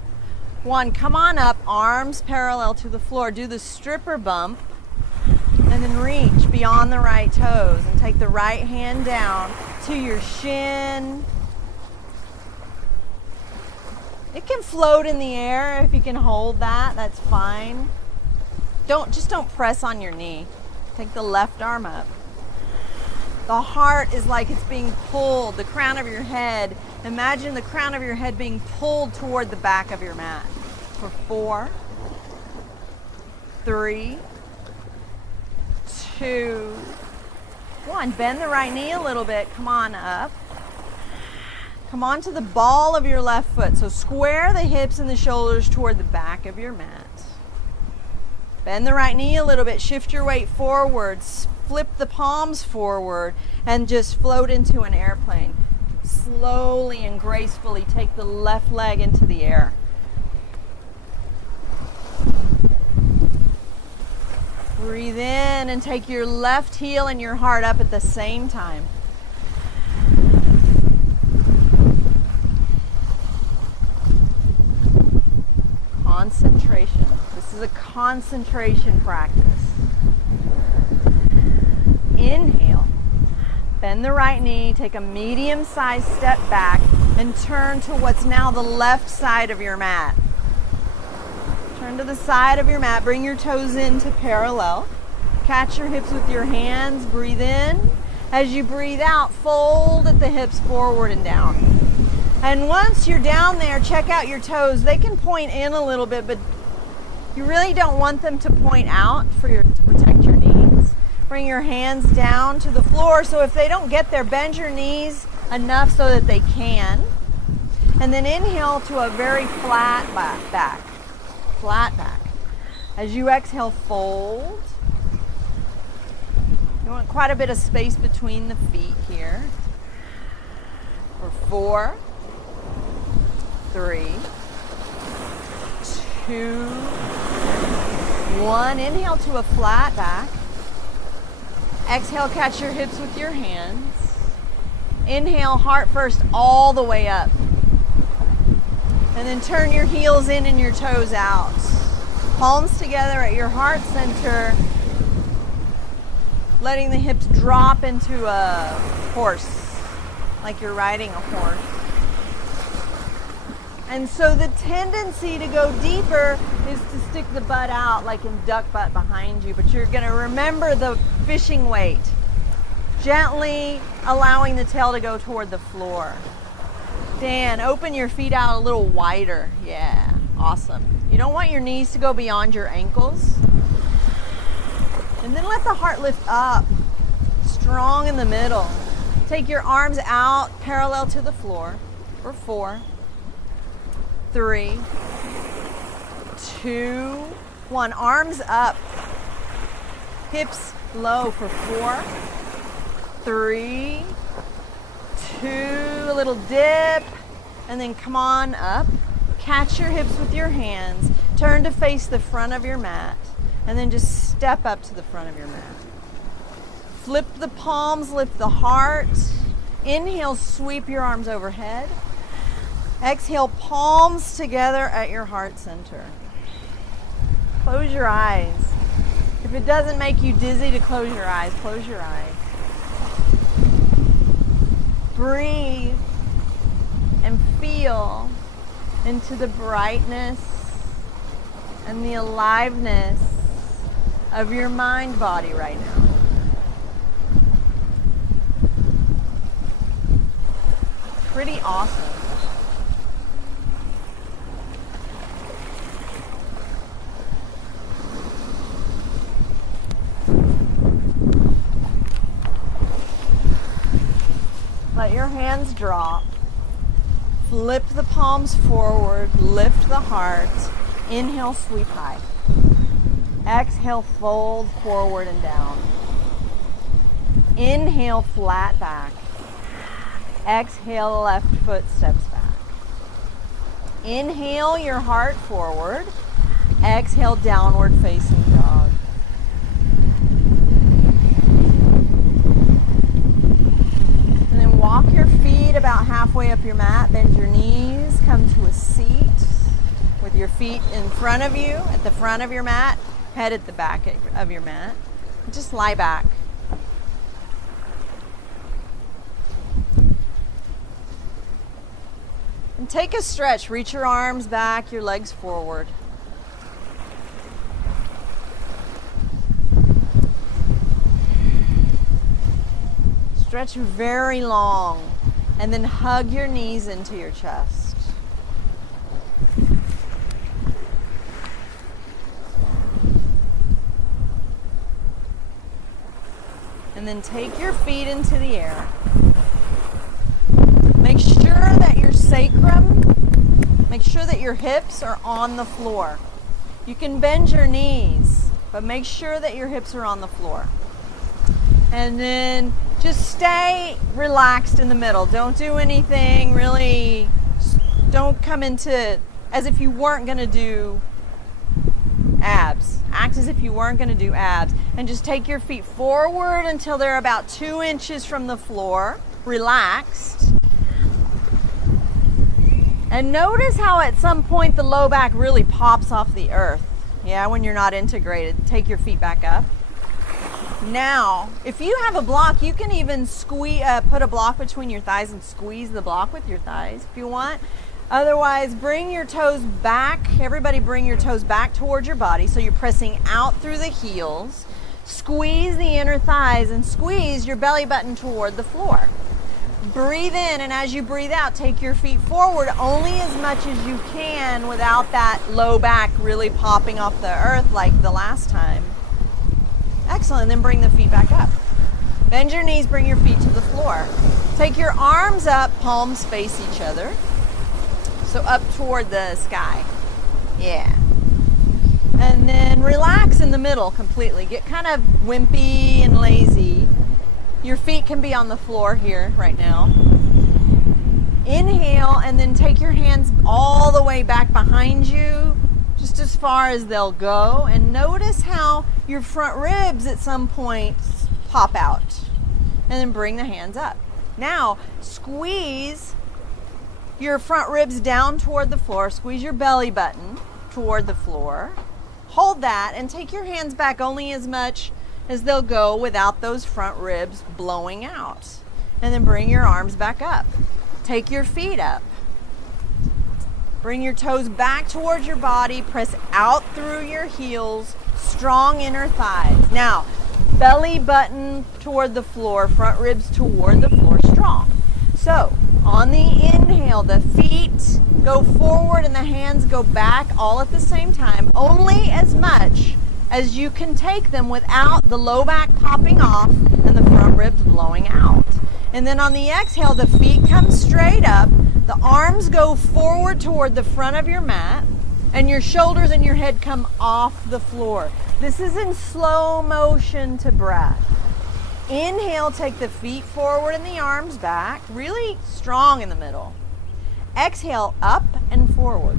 1, come on up, arms parallel to the floor. Do the stripper bump and then reach beyond the right toes and take the right hand down to your shin. It can float in the air if you can hold that, that's fine. Just don't press on your knee. Take the left arm up. The heart is like it's being pulled, the crown of your head. Imagine the crown of your head being pulled toward the back of your mat. For 4, 3, 2, 1. Bend the right knee a little bit. Come on up. Come on to the ball of your left foot. So square the hips and the shoulders toward the back of your mat. Bend the right knee a little bit. Shift your weight forwards. Flip the palms forward and just float into an airplane. Slowly and gracefully take the left leg into the air. Breathe in and take your left heel and your heart up at the same time. Concentration. This is a concentration practice. Inhale. Bend the right knee, take a medium-sized step back and turn to what's now the left side of your mat. Turn to the side of your mat, bring your toes into parallel. Catch your hips with your hands, breathe in. As you breathe out, fold at the hips forward and down. And once you're down there, check out your toes. They can point in a little bit, but you really don't want them to point out to protect your knees. Bring your hands down to the floor, so if they don't get there, bend your knees enough so that they can. And then inhale to a very flat back. Flat back. As you exhale, fold. You want quite a bit of space between the feet here. For 4, 3, 2, 1. Inhale to a flat back. Exhale, catch your hips with your hands. Inhale, heart first, all the way up. And then turn your heels in and your toes out. Palms together at your heart center. Letting the hips drop into a horse, like you're riding a horse. And so the tendency to go deeper is to stick the butt out like in duck butt behind you, but you're gonna remember the fishing weight. Gently allowing the tail to go toward the floor. Dan, open your feet out a little wider. Yeah, awesome. You don't want your knees to go beyond your ankles. And then let the heart lift up, strong in the middle. Take your arms out parallel to the floor for 4, 3, 2, 1. Arms up, hips low for 4, 3, 2, a little dip, and then come on up. Catch your hips with your hands. Turn to face the front of your mat. And then just step up to the front of your mat. Flip the palms, lift the heart. Inhale, sweep your arms overhead. Exhale, palms together at your heart center. Close your eyes. If it doesn't make you dizzy to close your eyes, close your eyes. Breathe and feel into the brightness and the aliveness of your mind body right now. Pretty awesome. Let your hands drop. Flip the palms forward, lift the heart. Inhale, sweep high. Exhale, fold forward and down. Inhale, flat back. Exhale, left foot steps back. Inhale your heart forward. Exhale, downward facing dog. And then walk your feet about halfway up your mat. Bend your knees. Come to a seat with your feet in front of you, at the front of your mat, head at the back of your mat. Just lie back. And take a stretch. Reach your arms back, your legs forward. Stretch very long, and then hug your knees into your chest. And then take your feet into the air. Make sure that your sacrum, make sure that your hips are on the floor. You can bend your knees, but make sure that your hips are on the floor. And then just stay relaxed in the middle. Don't do anything really, don't come into as if you weren't going to do abs. Act as if you weren't going to do abs. And just take your feet forward until they're about 2 inches from the floor. Relaxed. And notice how at some point the low back really pops off the earth. Yeah, when you're not integrated. Take your feet back up. Now, if you have a block, you can even put a block between your thighs and squeeze the block with your thighs if you want. Otherwise, bring your toes back. Everybody bring your toes back towards your body. So you're pressing out through the heels. Squeeze the inner thighs and squeeze your belly button toward the floor. Breathe in, and as you breathe out, take your feet forward only as much as you can without that low back really popping off the earth like the last time. Excellent. And then bring the feet back up. Bend your knees, bring your feet to the floor. Take your arms up, palms face each other. So up toward the sky. Yeah. And then relax in the middle completely. Get kind of wimpy and lazy. Your feet can be on the floor here right now. Inhale, and then take your hands all the way back behind you, just as far as they'll go. And notice how your front ribs at some point pop out. And then bring the hands up. Now, squeeze your front ribs down toward the floor. Squeeze your belly button toward the floor. Hold that and take your hands back only as much as they'll go without those front ribs blowing out. And then bring your arms back up. Take your feet up. Bring your toes back towards your body. Press out through your heels. Strong inner thighs. Now, belly button toward the floor, front ribs toward the floor, strong. So, on the inhale, the feet go forward and the hands go back all at the same time, only as much as you can take them without the low back popping off and the front ribs blowing out. And then on the exhale, the feet come straight up, the arms go forward toward the front of your mat, and your shoulders and your head come off the floor. This is in slow motion to breath. Inhale, take the feet forward and the arms back, really strong in the middle. Exhale, up and forward.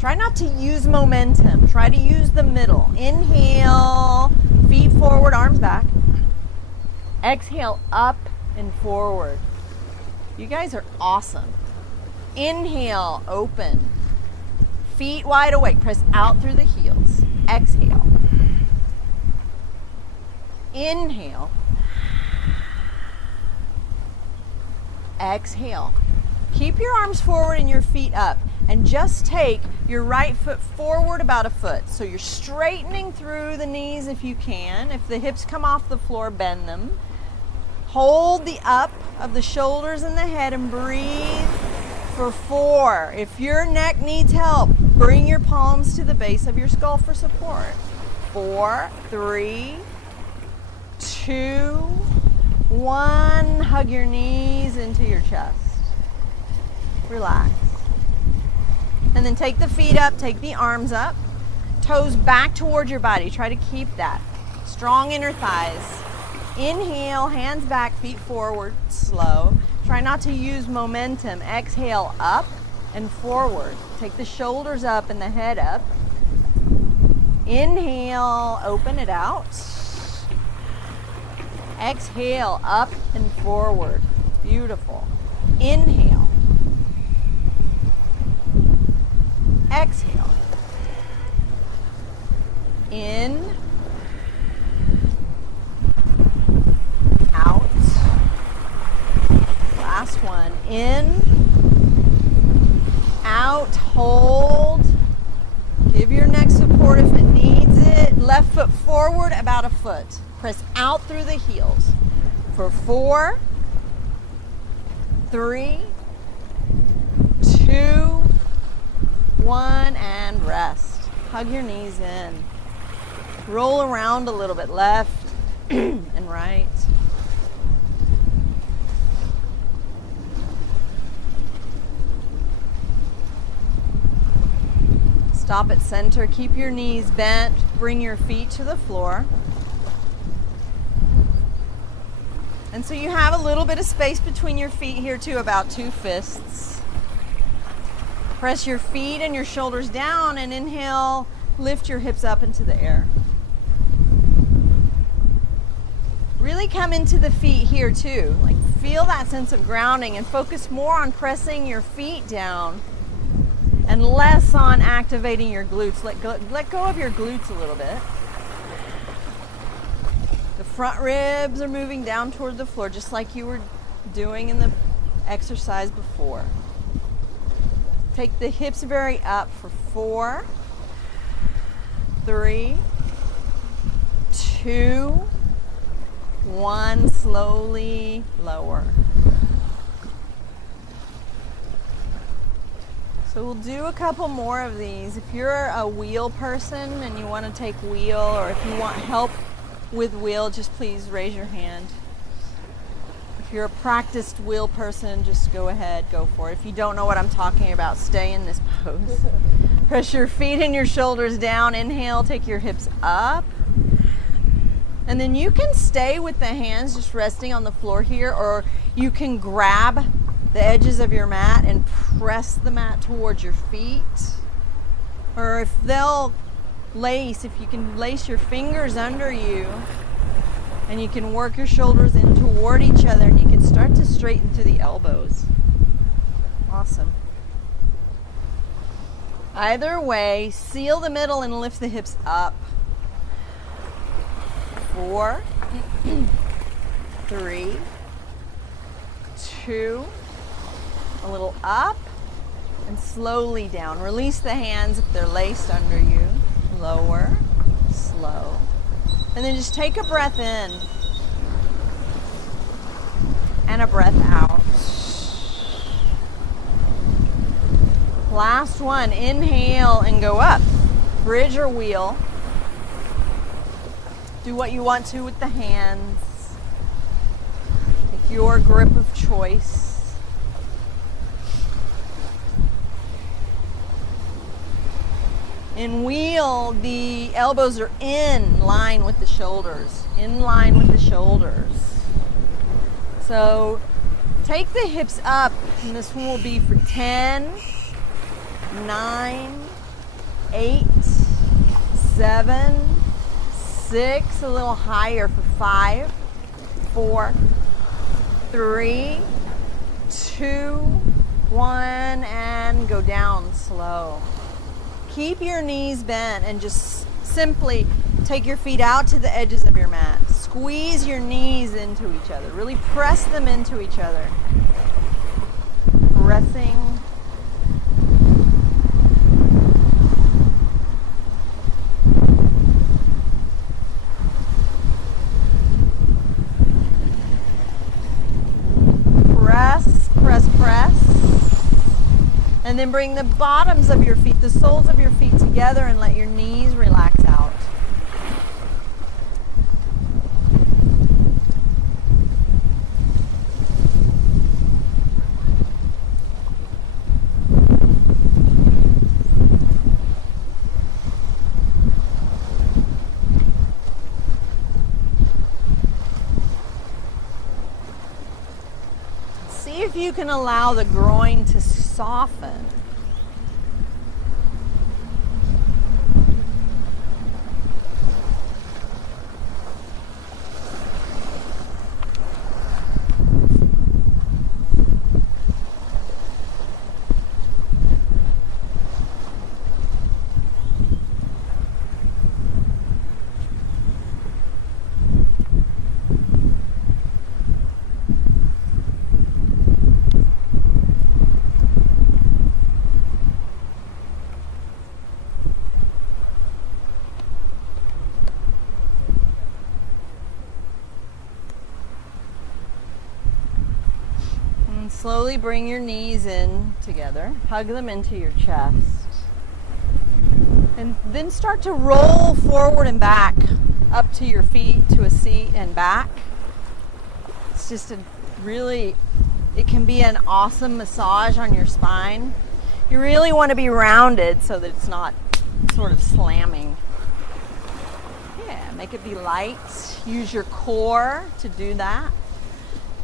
Try not to use momentum. Try to use the middle. Inhale, feet forward, arms back. Exhale, up and forward. You guys are awesome. Inhale, open. Feet wide awake. Press out through the heels. Exhale. Inhale. Exhale. Keep your arms forward and your feet up. And just take your right foot forward about a foot. So you're straightening through the knees if you can. If the hips come off the floor, bend them. Hold the up of the shoulders and the head and breathe for 4. If your neck needs help, bring your palms to the base of your skull for support. 4, 3, 2, 1. Hug your knees into your chest. Relax. And then take the feet up, take the arms up, toes back towards your body. Try to keep that. Strong inner thighs. Inhale, hands back, feet forward, slow. Try not to use momentum. Exhale, up and forward. Take the shoulders up and the head up. Inhale, open it out. Exhale, up and forward. Beautiful. Inhale. Exhale. In. Out. Last one. In. Out. Hold. Give your neck support if it needs it. Left foot forward about a foot. Press out through the heels. For 4, 3, 2, 1, and rest. Hug your knees in. Roll around a little bit, left and right. Stop at center. Keep your knees bent. Bring your feet to the floor. And so you have a little bit of space between your feet here too, about 2 fists. Press your feet and your shoulders down and inhale, lift your hips up into the air. Really come into the feet here too. Like feel that sense of grounding and focus more on pressing your feet down and less on activating your glutes. Let go of your glutes a little bit. The front ribs are moving down toward the floor just like you were doing in the exercise before. Take the hips very up for 4, 3, 2, 1. Slowly lower. So we'll do a couple more of these. If you're a wheel person and you want to take wheel, or if you want help with wheel, just please raise your hand. If you're a practiced wheel person, just go ahead, go for it. If you don't know what I'm talking about, stay in this pose. Press your feet and your shoulders down. Inhale, take your hips up. And then you can stay with the hands just resting on the floor here, or you can grab the edges of your mat and press the mat towards your feet. Or if they'll lace, if you can lace your fingers under you, and you can work your shoulders in toward each other, and you can start to straighten through the elbows. Awesome. Either way, seal the middle and lift the hips up. 4, 3, 2, a little up, and slowly down. Release the hands if they're laced under you. Lower, slow. And then just take a breath in and a breath out. Last one, inhale and go up. Bridge or wheel. Do what you want to with the hands. Take your grip of choice. In wheel, the elbows are in line with the shoulders. In line with the shoulders. So take the hips up, and this one will be for 10, 9, 8, 7, 6, a little higher for 5, 4, 3, 2, 1, and go down slow. Keep your knees bent and just simply take your feet out to the edges of your mat. Squeeze your knees into each other. Really press them into each other. Pressing. Press, press, press. And then bring the bottoms of your feet, the soles of your feet together and let your knees relax out. See if you can allow the groin to soften. Slowly bring your knees in together, hug them into your chest, and then start to roll forward and back up to your feet, to a seat and back. It's just it can be an awesome massage on your spine. You really want to be rounded so that it's not sort of slamming. Yeah, make it be light. Use your core to do that.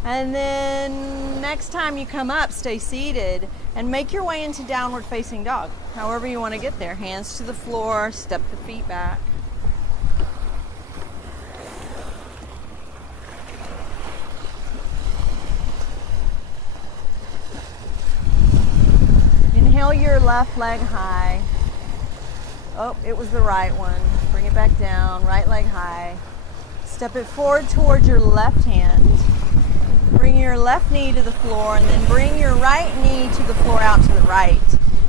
And then next time you come up, stay seated and make your way into downward facing dog. However you want to get there. Hands to the floor, step the feet back. Inhale your left leg high. Oh, it was the right one. Bring it back down, right leg high. Step it forward towards your left hand. Bring your left knee to the floor and then bring your right knee to the floor out to the right.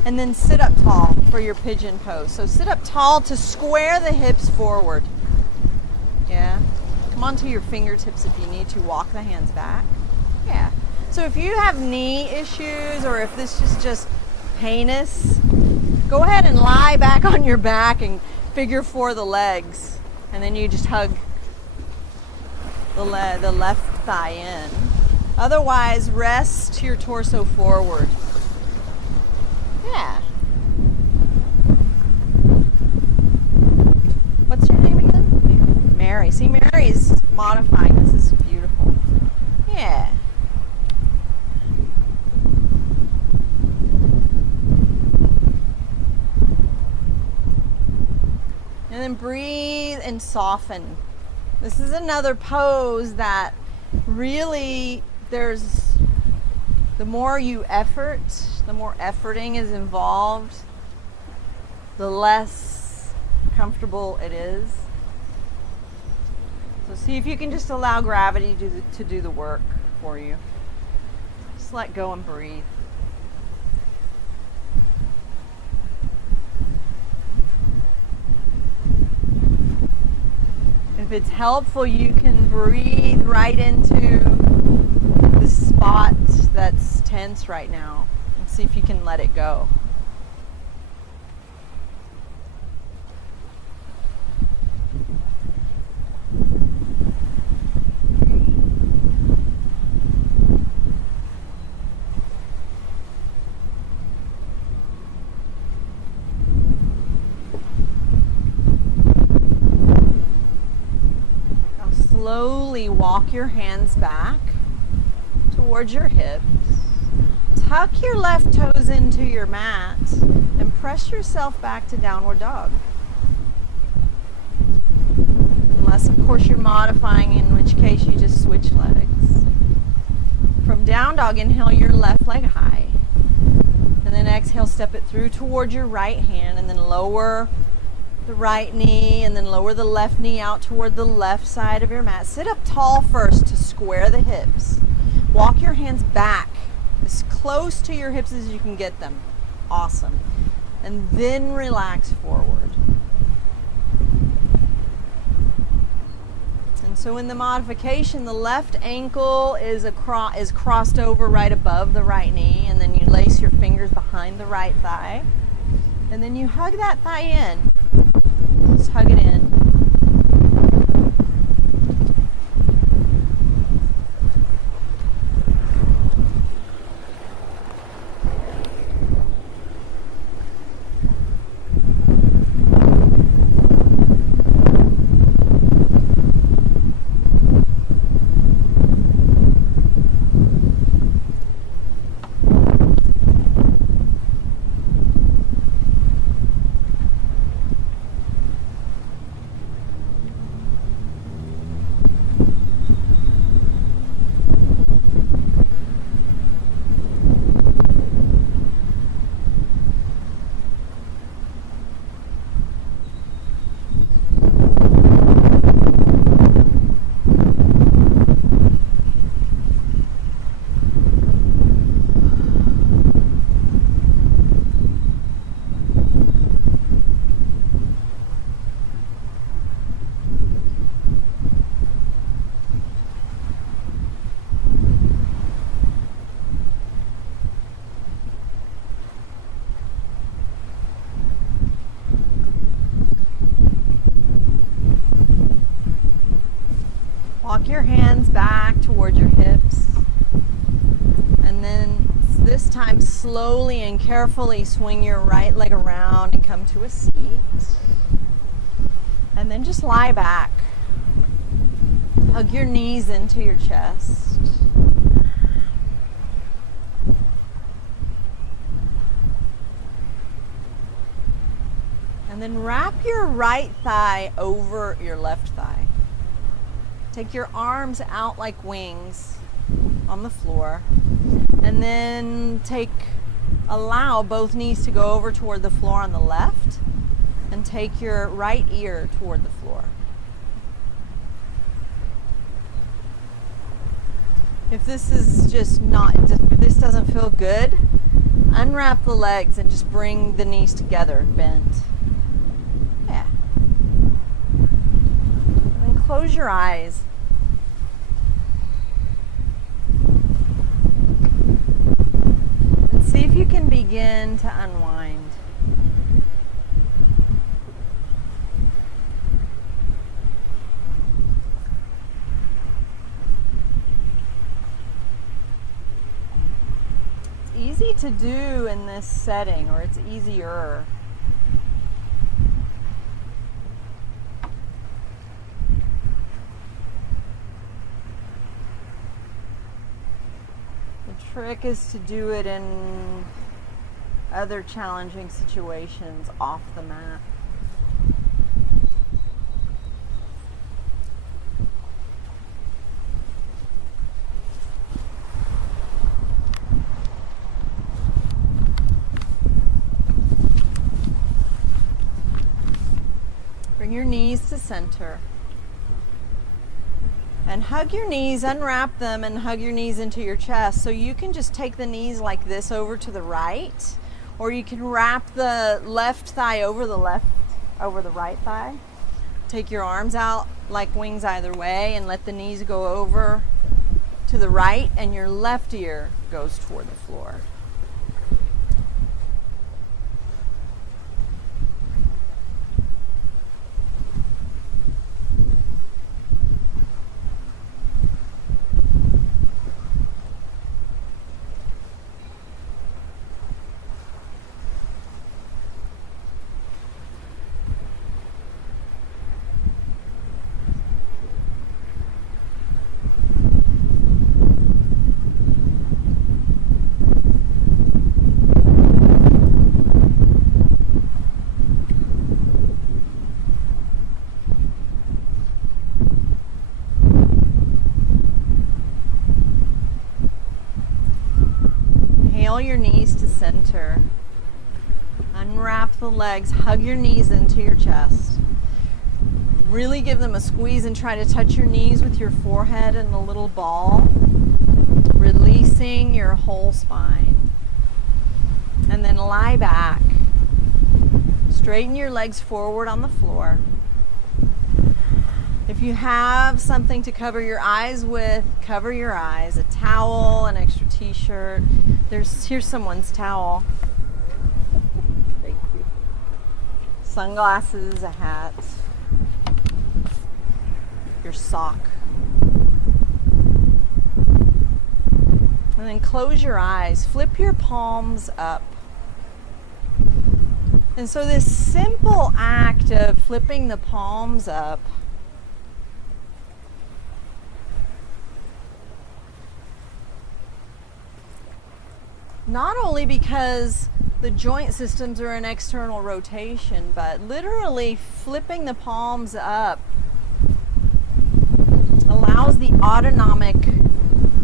And then sit up tall for your pigeon pose. So sit up tall to square the hips forward. Yeah. Come onto your fingertips if you need to. Walk the hands back. Yeah. So if you have knee issues or if this is just heinous, go ahead and lie back on your back and figure 4 the legs. And then you just hug the left thigh in. Otherwise, rest your torso forward. Yeah. What's your name again? Mary. See, Mary's modifying this. This is beautiful. Yeah. And then breathe and soften. This is another pose that really the more you effort, the more efforting is involved, the less comfortable it is. So see if you can just allow gravity to do the work for you. Just let go and breathe. If it's helpful, you can breathe right into the spot that's tense right now and see if you can let it go. Slowly walk your hands back towards your hips. Tuck your left toes into your mat and press yourself back to downward dog. Unless, of course, you're modifying, in which case you just switch legs. From down dog, inhale your left leg high. And then exhale, step it through towards your right hand, and then lower the right knee, and then lower the left knee out toward the left side of your mat. Sit up tall first to square the hips. Walk your hands back as close to your hips as you can get them. Awesome. And then relax forward. And so in the modification, the left ankle is crossed over right above the right knee, and then you lace your fingers behind the right thigh. And then you hug that thigh in. Just hug it in. Walk your hands back towards your hips, and then this time slowly and carefully swing your right leg around and come to a seat, and then just lie back. Hug your knees into your chest. And then wrap your right thigh over your left thigh. Take your arms out like wings on the floor, and then allow both knees to go over toward the floor on the left, and take your right ear toward the floor. If this is if this doesn't feel good, unwrap the legs and just bring the knees together, bent. Yeah. And then close your eyes. And see if you can begin to unwind. Easy to do in this setting, or it's easier. The trick is to do it in other challenging situations off the mat. Bring your knees to center. And hug your knees, unwrap them, and hug your knees into your chest. So you can just take the knees like this over to the right, or you can wrap the left thigh over the right thigh. Take your arms out like wings either way, and let the knees go over to the right, and your left ear goes toward the floor. Inhale your knees to center. Unwrap the legs, hug your knees into your chest. Really give them a squeeze and try to touch your knees with your forehead and a little ball, releasing your whole spine. And then lie back. Straighten your legs forward on the floor. If you have something to cover your eyes with, cover your eyes. A towel, an extra t-shirt. Here's someone's towel. Thank you. Sunglasses, a hat. Your sock. And then close your eyes. Flip your palms up. And so this simple act of flipping the palms up not only because the joint systems are in external rotation, but literally flipping the palms up allows the autonomic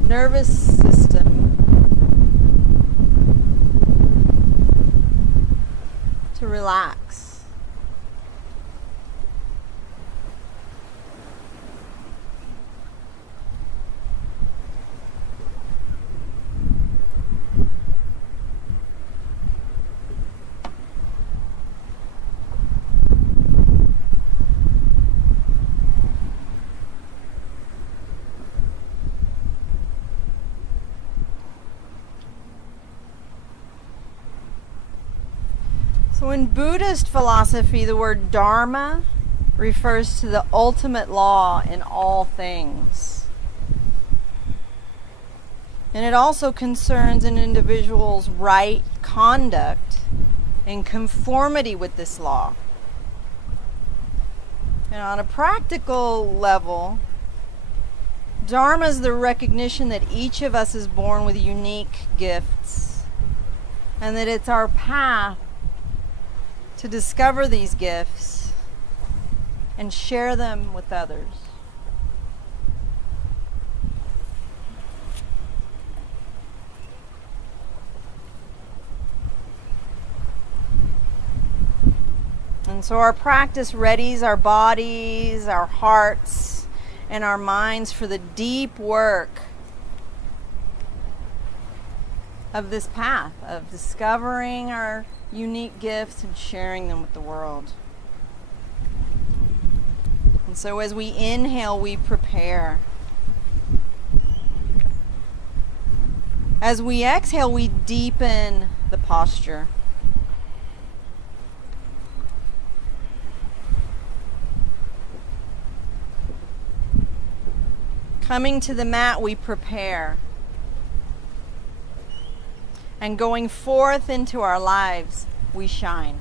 nervous system to relax. So in Buddhist philosophy, the word dharma refers to the ultimate law in all things. And it also concerns an individual's right conduct in conformity with this law. And on a practical level, dharma is the recognition that each of us is born with unique gifts, and that it's our path to discover these gifts and share them with others. And so our practice readies our bodies, our hearts, and our minds for the deep work of this path of discovering our unique gifts and sharing them with the world. And so as we inhale, we prepare. As we exhale, we deepen the posture. Coming to the mat, we prepare. And going forth into our lives, we shine.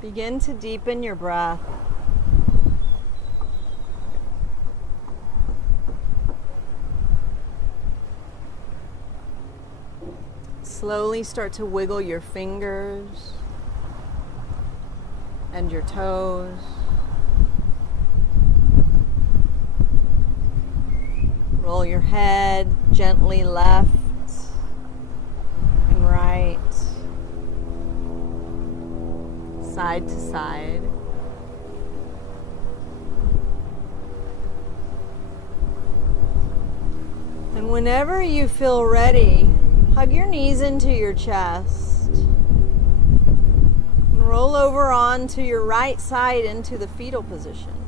Begin to deepen your breath. Slowly start to wiggle your fingers and your toes. Roll your head gently left and right, side to side. And whenever you feel ready, hug your knees into your chest. And roll over onto your right side into the fetal position.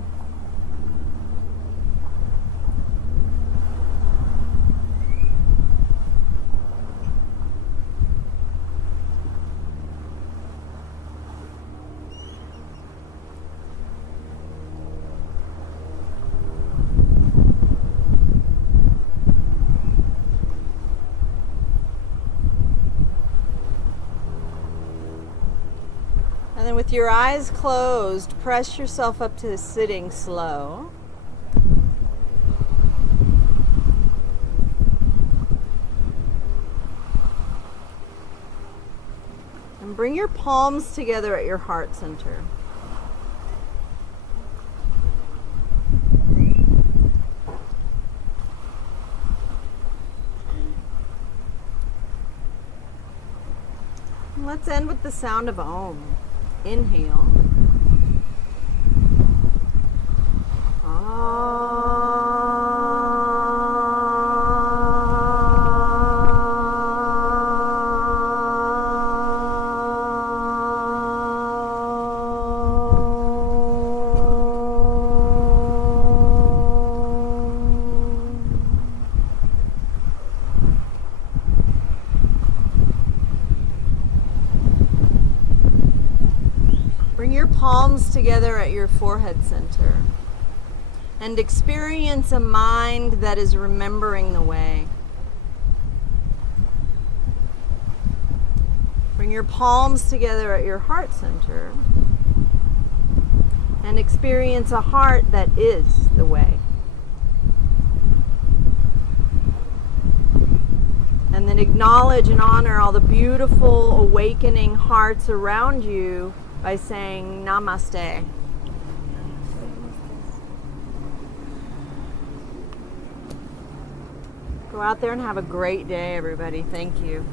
And then with your eyes closed, press yourself up to sitting slow. And bring your palms together at your heart center. And let's end with the sound of Om. Inhale. Bring your palms together at your forehead center and experience a mind that is remembering the way. Bring your palms together at your heart center and experience a heart that is the way. And then acknowledge and honor all the beautiful awakening hearts around you by saying namaste. Go out there and have a great day, everybody. Thank you.